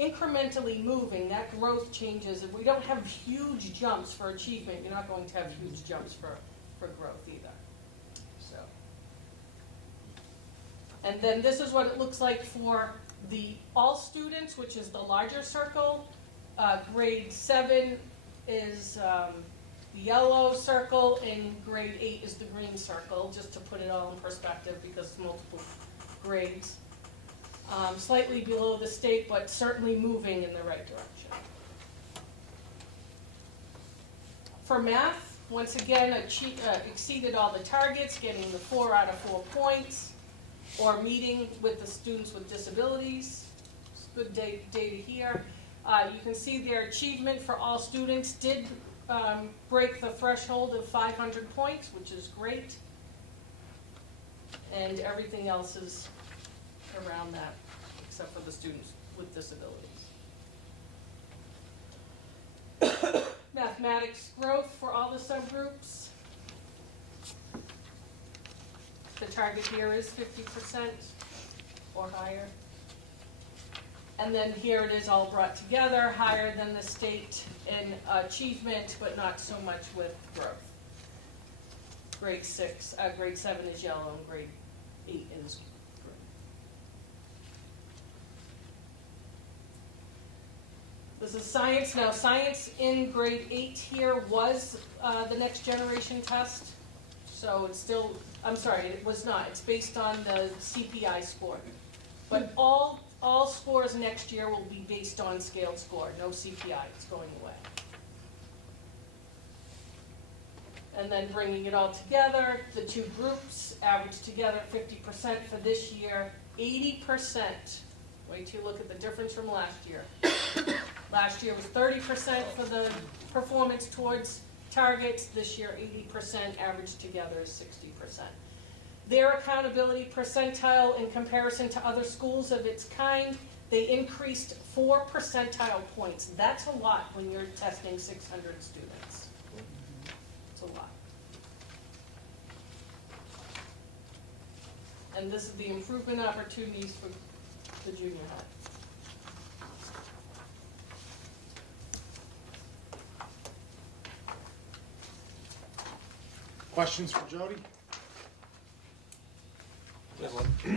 incrementally moving, that growth changes. If we don't have huge jumps for achievement, you're not going to have huge jumps for growth either. So, and then this is what it looks like for the all students, which is the larger circle. Grade 7 is the yellow circle, and grade 8 is the green circle, just to put it all in perspective because it's multiple grades. Slightly below the state, but certainly moving in the right direction. For math, once again, exceeded all the targets, getting the 4 out of 4 points, or meeting with the students with disabilities. It's good data here. You can see their achievement for all students did break the threshold of 500 points, which is great. And everything else is around that, except for the students with disabilities. Mathematics growth for all the subgroups. The target here is 50% or higher. And then here it is all brought together, higher than the state in achievement, but not so much with growth. Grade 7 is yellow, and grade 8 is green. This is science. Now, science in grade 8 here was the next generation test. So it's still, I'm sorry, it was not. It's based on the CPI score. But all scores next year will be based on scaled score, no CPI. It's going away. And then bringing it all together, the two groups average together 50% for this year, 80%. Wait till you look at the difference from last year. Last year was 30% for the performance towards targets. This year, 80% average together is 60%. Their accountability percentile in comparison to other schools of its kind, they increased 4 percentile points. That's a lot when you're testing 600 students. It's a lot. And this is the improvement opportunities for the junior high. Questions for Jody?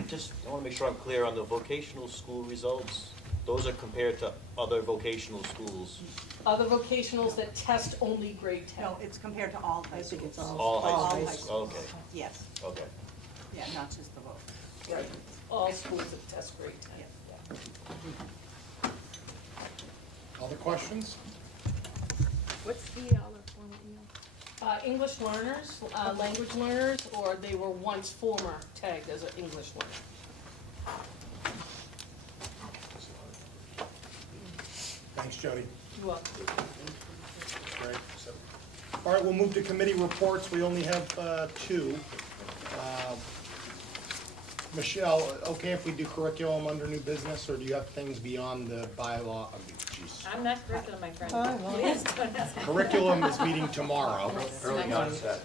Just, I want to make sure I'm clear on the vocational school results. Those are compared to other vocational schools. Other vocationals that test only grade 10. No, it's compared to all high I think it's schools. All all high high schools? Okay, Yes, okay. yeah, not just the vote. Right. All schools that test grade 10. Other questions? What's the other one? English learners, language learners, or they were once former tagged as an English learner. Thanks, Jody. You're welcome. Great. All right, we'll move to committee reports. We only have two. Michelle, okay if we do curriculum under new business, or do you have things beyond the bylaw? I'm not curriculum, my friend. Curriculum is meeting tomorrow. Early onset.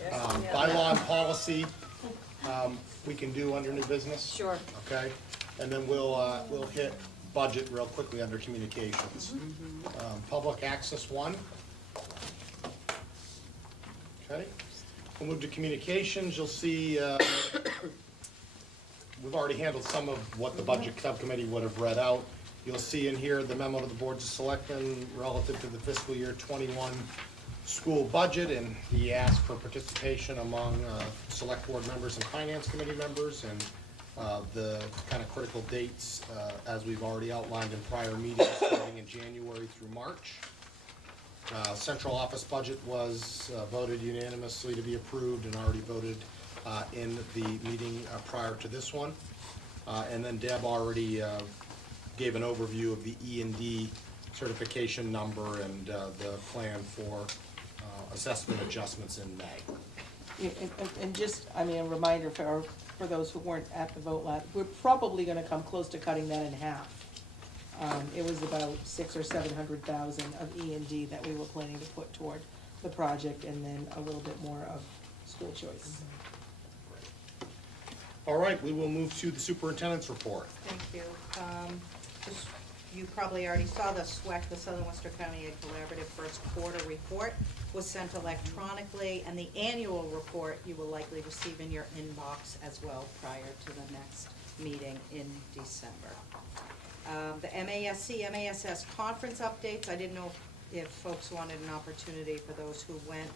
Bylaw and policy, we can do under new business? Sure. Okay, and then we'll hit budget real quickly under communications. Public access 1. Okay, we'll move to communications. You'll see, we've already handled some of what the budget subcommittee would have read out. You'll see in here the memo to the boards of selectmen relative to the fiscal year 21 school budget, and he asked for participation among select board members and finance committee members, and the kind of critical dates, as we've already outlined in prior meetings, starting in January through March. Central office budget was voted unanimously to be approved and already voted in the meeting prior to this one. And then Deb already gave an overview of the E&D certification number and the plan for assessment adjustments in May. And just, I mean, a reminder for those who weren't at the vote last, we're probably gonna come close to cutting that in half. It was about 600,000 or 700,000 of E&D that we were planning to put toward the project, and then a little bit more of school choice. All right, we will move to the superintendent's report. Thank you. Just, you probably already saw the SWEC, the Southern Worcester County Ed Collaborative First Quarter Report was sent electronically, and the annual report you will likely receive in your inbox as well prior to the next meeting in December. The MASC, conference updates, I didn't know if folks wanted an opportunity for those who went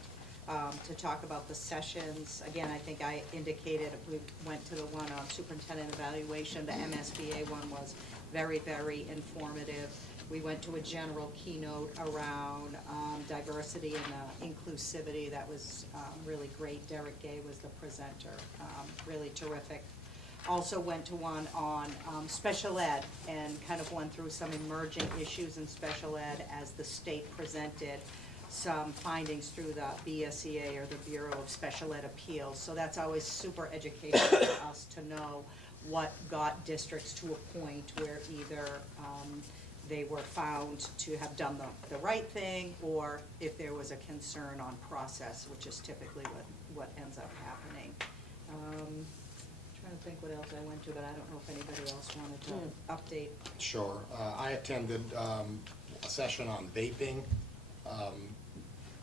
to talk about the sessions. Again, I think I indicated we went to the one on superintendent evaluation. The MSBA one was very, very informative. We went to a general keynote around diversity and inclusivity. That was really great. Derek Gay was the presenter, really terrific. Also went to one on special ed and kind of went through some emerging issues in special ed as the state presented some findings through the BSEA, or the Bureau of Special Ed Appeals. So that's always super educational for us to know what got districts to a point where either they were found to have done the right thing, or if there was a concern on process, which is typically what ends up happening. trying to think what else I went to, but I don't know if anybody else wanted to update. Sure. I attended a session on vaping.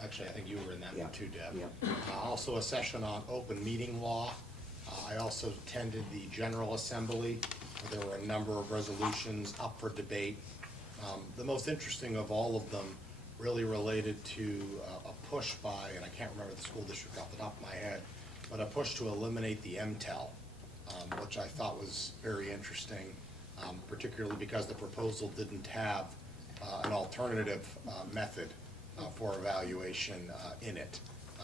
Actually, I think you were in that one too, Deb. Also a session on open meeting law. I also attended the General Assembly. There were a number of resolutions up for debate. The most interesting of all of them really related to a push by, and I can't remember the school district off the top of my head, but a push to eliminate the MTEL, which I thought was very interesting, particularly because the proposal didn't have an alternative method for evaluation in it.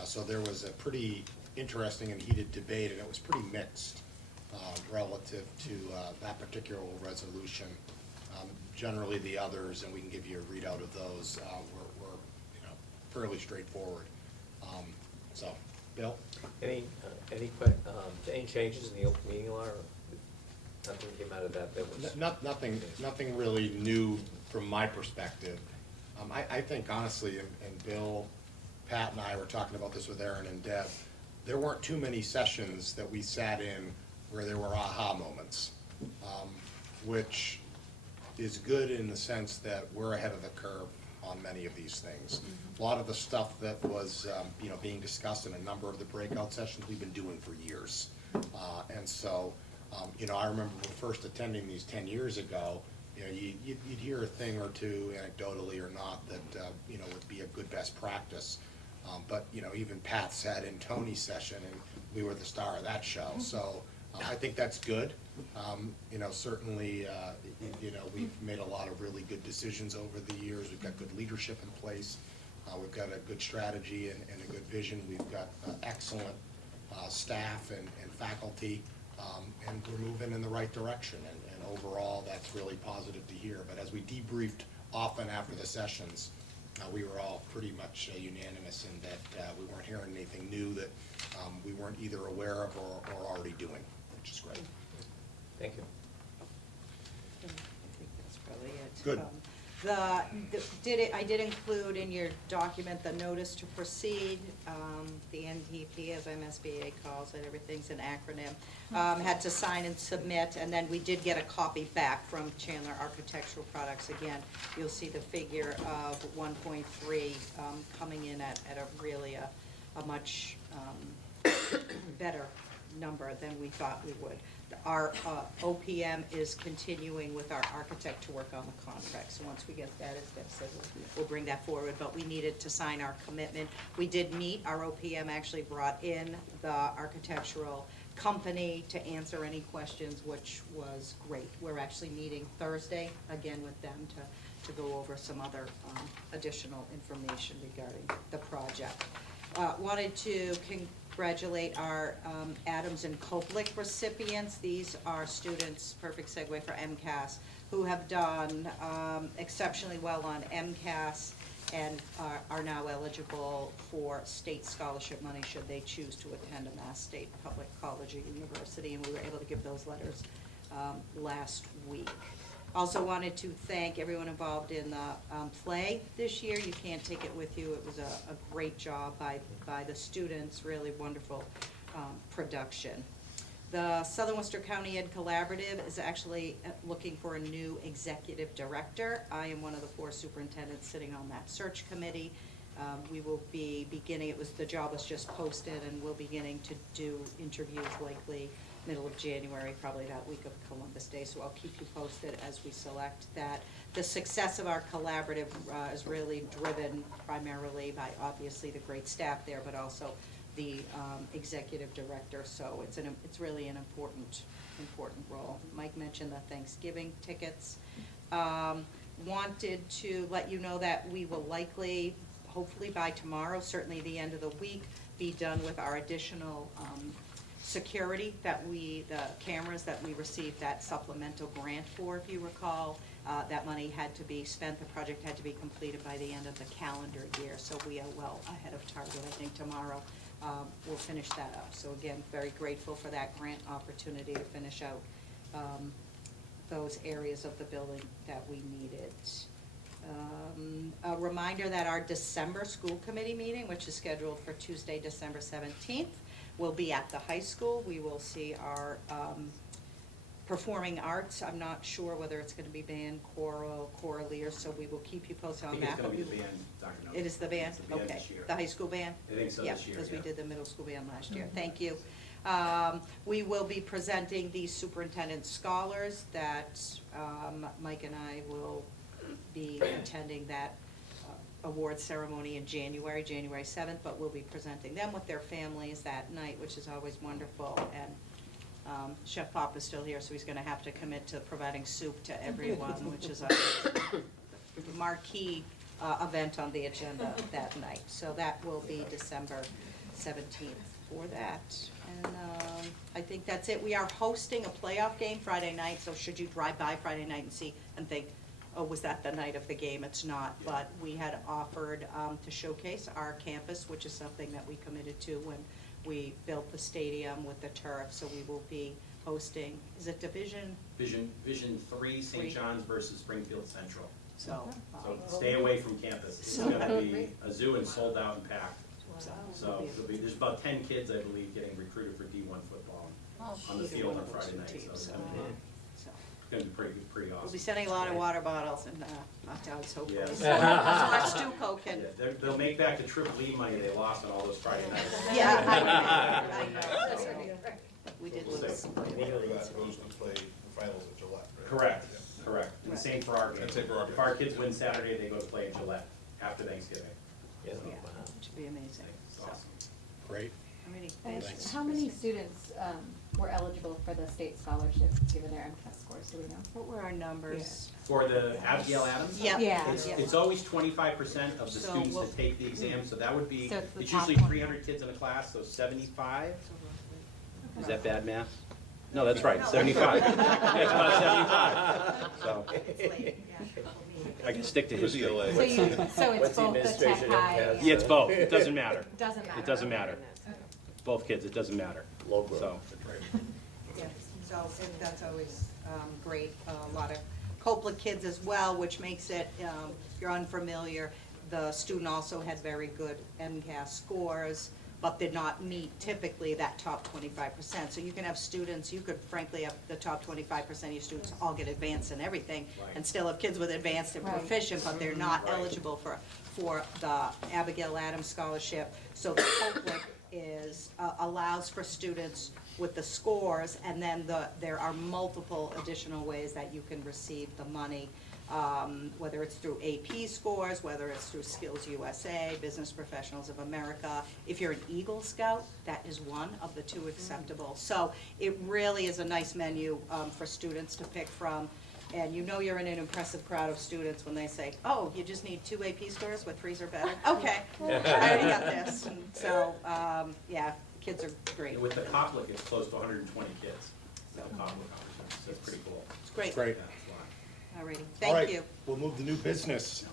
So there was a pretty interesting and heated debate, and it was pretty mixed relative to that particular resolution. Generally, the others, and we can give you a readout of those, were fairly straightforward. So, Bill? Any changes in the open meeting law, or nothing came out of that was? Nothing really new from my perspective. I think honestly, and Bill, Pat and I were talking about this with Aaron and Deb, there weren't too many sessions that we sat in where there were aha moments, which is good in the sense that we're ahead of the curve on many of these things. A lot of the stuff that was being discussed in a number of the breakout sessions we've been doing for years. And so, I remember first attending these 10 years ago, you'd hear a thing or two anecdotally or not that would be a good best practice. But even Pat sat in Tony's session, and we were the star of that show. So I think that's good. Certainly, we've made a lot of really good decisions over the years. We've got good leadership in place. We've got a good strategy and a good vision. We've got excellent staff and faculty, and we're moving in the right direction. And overall, that's really positive to hear. But as we debriefed often after the sessions, we were all pretty much unanimous in that we weren't hearing anything new that we weren't either aware of or already doing, which is great. Thank you. I think that's probably it. Good. I did include in your document the notice to proceed, the NTP, as MSBA calls it, everything's an acronym, had to sign and submit, and then we did get a copy back from Chandler Architectural Products. Again, you'll see the figure of 1.3 coming in at a really a much better number than we thought we would. Our OPM is continuing with our architect to work on the contract, so once we get that, as Deb said, we'll bring that forward, but we needed to sign our commitment. We did meet, our OPM actually brought in the architectural company to answer any questions, which was great. We're actually meeting Thursday again with them to go over some other additional information regarding the project. Wanted to congratulate our Adams and Koplik recipients. These are students, perfect segue for MCAS, who have done exceptionally well on MCAS and are now eligible for state scholarship money should they choose to attend a Mass State Public College or university, and we were able to give those letters last week. Also wanted to thank everyone involved in the play this year. You can't take it with you. It was a great job by the students, really wonderful production. The Southern Worcester County Ed Collaborative is actually looking for a new executive director. I am one of the 4 superintendents sitting on that search committee. We will be beginning, the job was just posted, and we'll be beginning to do interviews likely middle of January, probably that week of Columbus Day, so I'll keep you posted as we select that. The success of our collaborative is really driven primarily by obviously the great staff there, but also the executive director, so it's really an important role. Mike mentioned the Thanksgiving tickets. Wanted to let you know that we will likely, hopefully by tomorrow, certainly the end of the week, be done with our additional security the cameras that we received that supplemental grant for, if you recall. That money had to be spent, the project had to be completed by the end of the calendar year, so we are well ahead of target. I think tomorrow we'll finish that up. So again, very grateful for that grant opportunity to finish out those areas of the building that we needed. A reminder that our December school committee meeting, which is scheduled for Tuesday, December 17th, will be at the high school. We will see our performing arts. I'm not sure whether it's gonna be band, choral, choraleers, so we will keep you posted I on think that. it's gonna be but the we- band, Dr. Nolan. It is the band? It's the band Okay. this year. The high school band? I think so this year, Because we yeah. did the middle school band last year. Thank you. We will be presenting the superintendent scholars that Mike and I will be attending that award ceremony in January 7th, but we'll be presenting them with their families that night, which is always wonderful. And Chef Pop is still here, so he's gonna have to commit to providing soup to everyone, which is a marquee event on the agenda that night. So that will be December 17th for that. And I think that's it. We are hosting a playoff game Friday night, so should you drive by Friday night and see and think, oh, was that the night of the game? It's not, but we had offered to showcase our campus, which is something that we committed to when we built the stadium with the turf. So we will be hosting, is it Division? Vision 3, Three. St. John's versus Springfield Central. So, So stay away from campus. It's gonna be a zoo and sold out and packed. So there's about 10 kids, I believe, getting recruited for D1 football on the field on Friday night. So it's gonna be pretty we'll be awesome. sending a lot of water bottles and hot dogs, hopefully. Yes. So our Stuco can, Yeah, they'll make back the triple E money they lost on all those Friday nights. yeah, I know. We did We'll lose. see. The winner of that goes to play the finals at Gillette, right? Correct, correct. And the same for our game. And same for our game. If our kids win Saturday, they go to play in Gillette after Thanksgiving. Yeah. Yeah, which would be amazing. It's So, awesome. Great. alrighty, And thanks. how many students were eligible for the state scholarship, given their MCAS scores, do we know? What were our numbers? For the Abigail Adams? Yep. Yeah. It's always 25% of the So students what- that take the exam, so that would be, So it's the it's top usually one. 300 kids in a class, so 75? Is that bad math? No, that's right, 75. Yeah, it's about 75. So, I can stick to history. UCLA. So you, so it's What's the both the administration tech high. has? Yeah, it's both, it doesn't matter. Doesn't matter. It doesn't matter. Both kids, it doesn't matter. Low growth. So, Yeah, so that's always great. A lot of Copeland kids as well, which makes it, if you're unfamiliar, the student also had very good MCAS scores, but did not meet typically that top 25%. So you can have students, you could frankly have the top 25% of your students all get advanced in everything, Right. and still have kids with advanced and Right. proficient, but they're not Right. eligible for the Abigail Adams Scholarship. So the Copeland allows for students with the scores, and then there are multiple additional ways that you can receive the money, whether it's through AP scores, whether it's through Skills USA, Business Professionals of America. If you're an Eagle Scout, that is one of the two acceptable. So it really is a nice menu for students to pick from. And you know you're in an impressive crowd of students when they say, oh, you just need 2 AP scores with 3s or better? Okay, I already got this. And so, yeah, kids are great. and with the Coplik, it's close to 120 kids. The Coplik opportunity, so it's pretty cool. It's great. Great. Yeah, it's a lot. Alrighty, All thank right, you. we'll move to new business.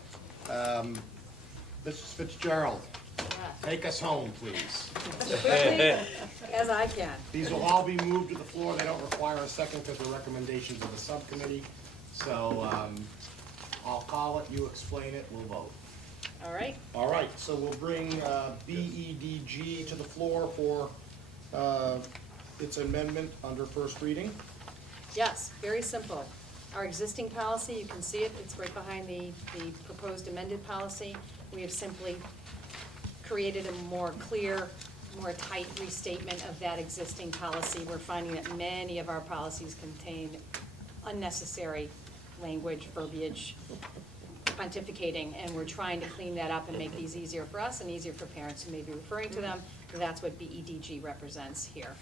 Mrs. Fitzgerald, take us home, please. As I can. These will all be moved to the floor. They don't require a second because they're recommendations of the subcommittee. So I'll call it, you explain it, we'll vote. All right. All right, so we'll bring BEDG to the floor for its amendment under first reading. Yes, very simple. Our existing policy, you can see it, it's right behind the proposed amended policy. We have simply created a more clear, more tight restatement of that existing policy. We're finding that many of our policies contain unnecessary language, verbiage, pontificating, and we're trying to clean that up and make these easier for us and easier for parents who may be referring to them. That's what BEDG represents here.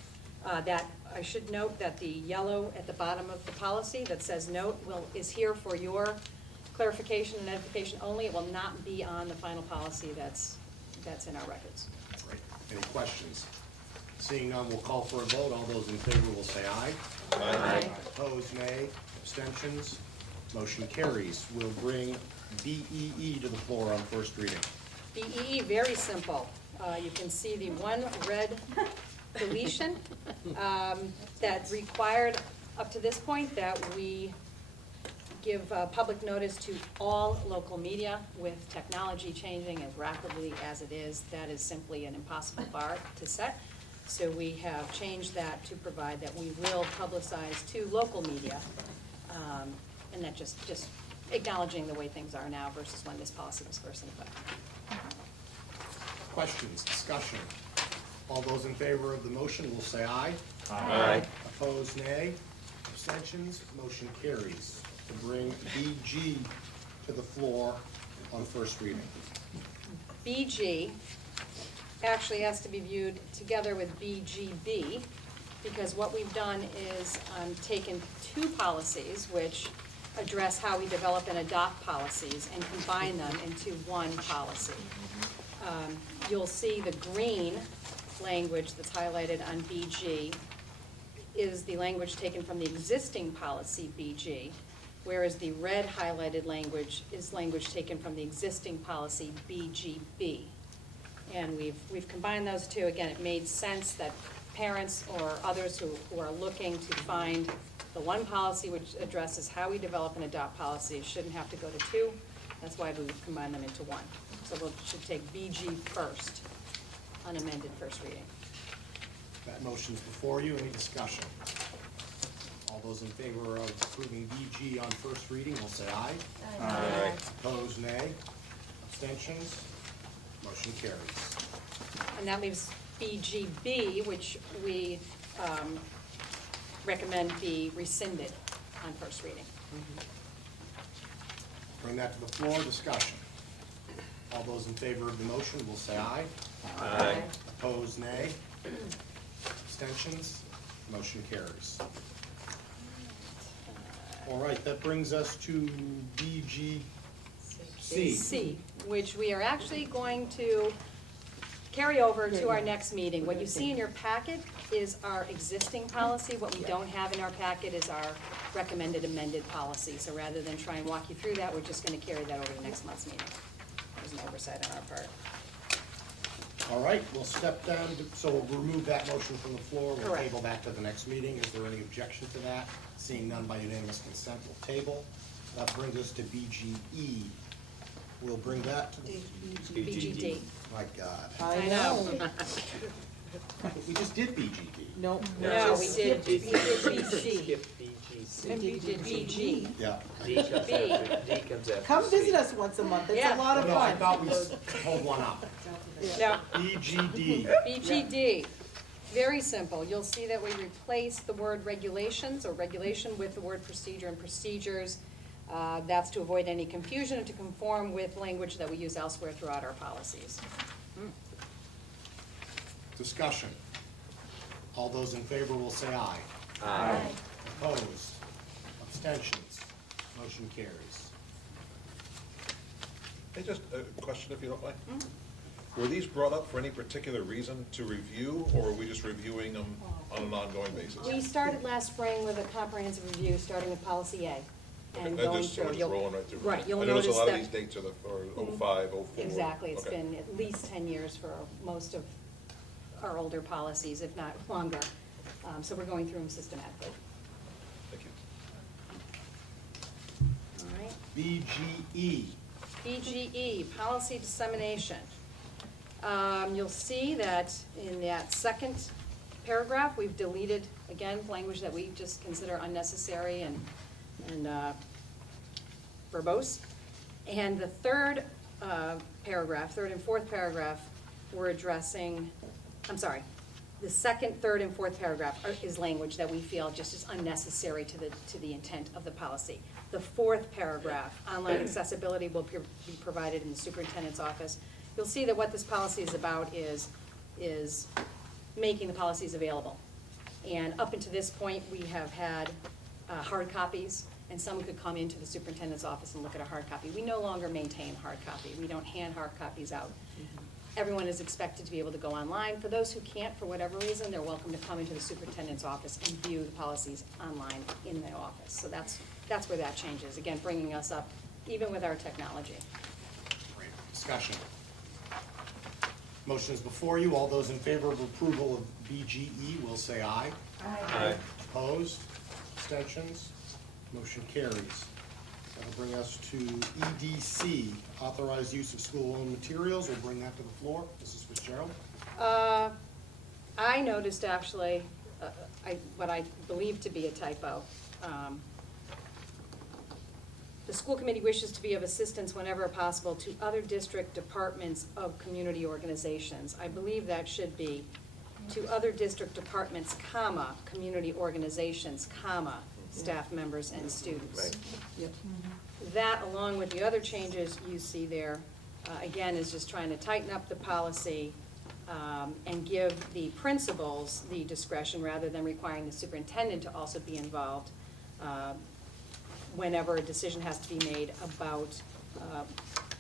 That, I should note that the yellow at the bottom of the policy that says note is here for your clarification and edification only. It will not be on the final policy that's in our records. Great. Any questions? Seeing none, we'll call for a vote. All those in favor will say aye. Aye. Opposed, nay. Abstentions? Motion carries. We'll bring BEE to the floor on first reading. BEE, very simple. You can see the one red deletion that required, up to this point, that we give public notice to all local media. With technology changing as rapidly as it is, that is simply an impossible bar to set. So we have changed that to provide that we will publicize to local media, and that just acknowledging the way things are now versus when this policy was first in effect. Questions, discussion? All those in favor of the motion will say aye. Aye. Opposed, nay. Abstentions, motion carries. To bring BG to the floor on first reading. BG actually has to be viewed together with BGB, because what we've done is taken two policies which address how we develop and adopt policies and combine them into one policy. You'll see the green language that's highlighted on BG is the language taken from the existing policy BG, whereas the red highlighted language is language taken from the existing policy BGB. And we've combined those two. Again, it made sense that parents or others who are looking to find the one policy which addresses how we develop and adopt policies shouldn't have to go to two. That's why we've combined them into one. So we should take BG first, unamended first reading. That motion's before you. Any discussion? All those in favor of approving BG on first reading will say aye. Aye. Opposed, nay. Abstentions, motion carries. And that leaves BGB, which we recommend be rescinded on first reading. Bring that to the floor, discussion. All those in favor of the motion will say aye. Aye. Opposed, nay. Abstentions, motion carries. All right, that brings us to BGC. C, which we are actually going to carry over to our next meeting. What you see in your packet is our existing policy. What we don't have in our packet is our recommended amended policy. So rather than try and walk you through that, we're just gonna carry that over to next month's meeting. There's an oversight on our part. All right, we'll step down, so we'll remove that motion from the floor. We'll Correct. table back to the next meeting. Is there any objection to that? Seeing none by unanimous consent, we'll table. That brings us to BGE. We'll bring that to the, BGD. my God. I know. We just did BGD. Nope. No, we did BG. Skip BGC. We did BG. Yeah. D comes after, D comes after. Come C. visit us once a month, it's Yeah. a lot of No, I fun. thought we pulled one up. No, BGD. BGD, very simple. You'll see that we replace the word regulations or regulation with the word procedure and procedures. That's to avoid any confusion and to conform with language that we use elsewhere throughout our policies. Discussion. All those in favor will say aye. Aye. Opposed? Abstentions? Motion carries. Hey, just a question if you don't mind. Were these brought up for any particular reason to review, or are we just reviewing them on an ongoing basis? We started last spring with a comprehensive review, starting with policy A. And And going just, through, we're just you'll, rolling right through. right, you'll I notice notice a lot of that- these dates are the, for 05, 04. exactly, it's Okay. been at least 10 years for most of our older policies, if not longer. So we're going through them systematically. Thank you. All right. BGE. BGE, policy dissemination. You'll see that in that second paragraph, we've deleted, again, language that we just consider unnecessary and verbose. And the third paragraph, third and fourth paragraph, we're addressing, I'm sorry, the second, third, and fourth paragraph is language that we feel just is unnecessary to the intent of the policy. The fourth paragraph, online accessibility will be provided in the superintendent's office. You'll see that what this policy is about is making the policies available. And up until this point, we have had hard copies, and someone could come into the superintendent's office and look at a hard copy. We no longer maintain hard copy. We don't hand hard copies out. Everyone is expected to be able to go online. For those who can't, for whatever reason, they're welcome to come into the superintendent's office and view the policies online in the office. So that's where that changes. Again, bringing us up even with our technology. Great. Discussion. Motion is before you. All those in favor of approval of BGE will say aye. Aye. Opposed? Abstentions? Motion carries. That'll bring us to EDC, authorized use of school-owned materials. We'll bring that to the floor. Mrs. Fitzgerald. I noticed actually, what I believe to be a typo. The school committee wishes to be of assistance whenever possible to other district departments of community organizations. I believe that should be to other district departments, comma, community organizations, comma, staff members and students. Right. That, along with the other changes you see there, again, is just trying to tighten up the policy and give the principals the discretion rather than requiring the superintendent to also be involved whenever a decision has to be made about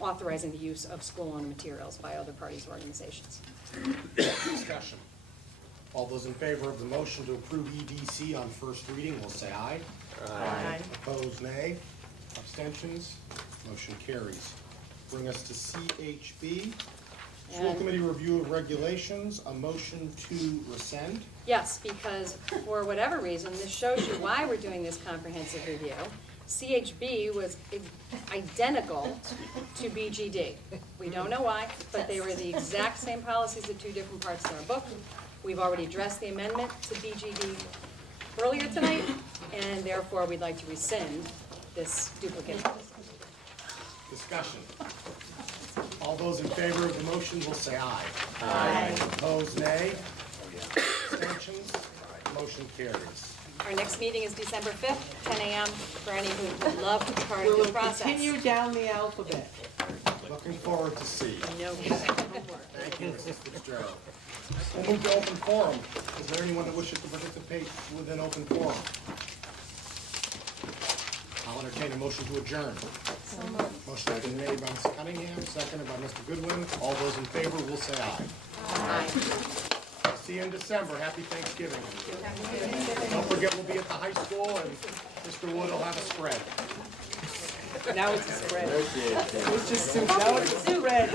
authorizing the use of school-owned materials by other parties or organizations. Discussion. All those in favor of the motion to approve EDC on first reading will say aye. Aye. Opposed, nay. Abstentions, motion carries. Bring us to CHB, School And- Committee Review of Regulations, a motion to rescind. Yes, because for whatever reason, this shows you why we're doing this comprehensive review. CHB was identical to BGD. We don't know why, but they were the exact same policies at two different parts of our book. We've already addressed the amendment to BGD earlier tonight, and therefore we'd like to rescind this duplicate. Discussion. All those in favor of the motion will say aye. Aye. Opposed, nay. Abstentions, motion carries. Our next meeting is December 5th, 10 a.m. for any who would love to be part We of will this process. continue down the alphabet. Looking forward to see. No. Thank you, Mrs. Fitzgerald. We'll move to open forum. Is there anyone that wishes to participate within open forum? I'll entertain a motion to adjourn. Motion has been made by Ms. Cunningham, seconded by Mr. Goodwin. All those in favor will say aye. Aye. See you in December. Happy Thanksgiving. Don't forget, we'll be at the high school, and Mr. Wood will have a spread. Now it's a spread. It was just soup, now it's a spread.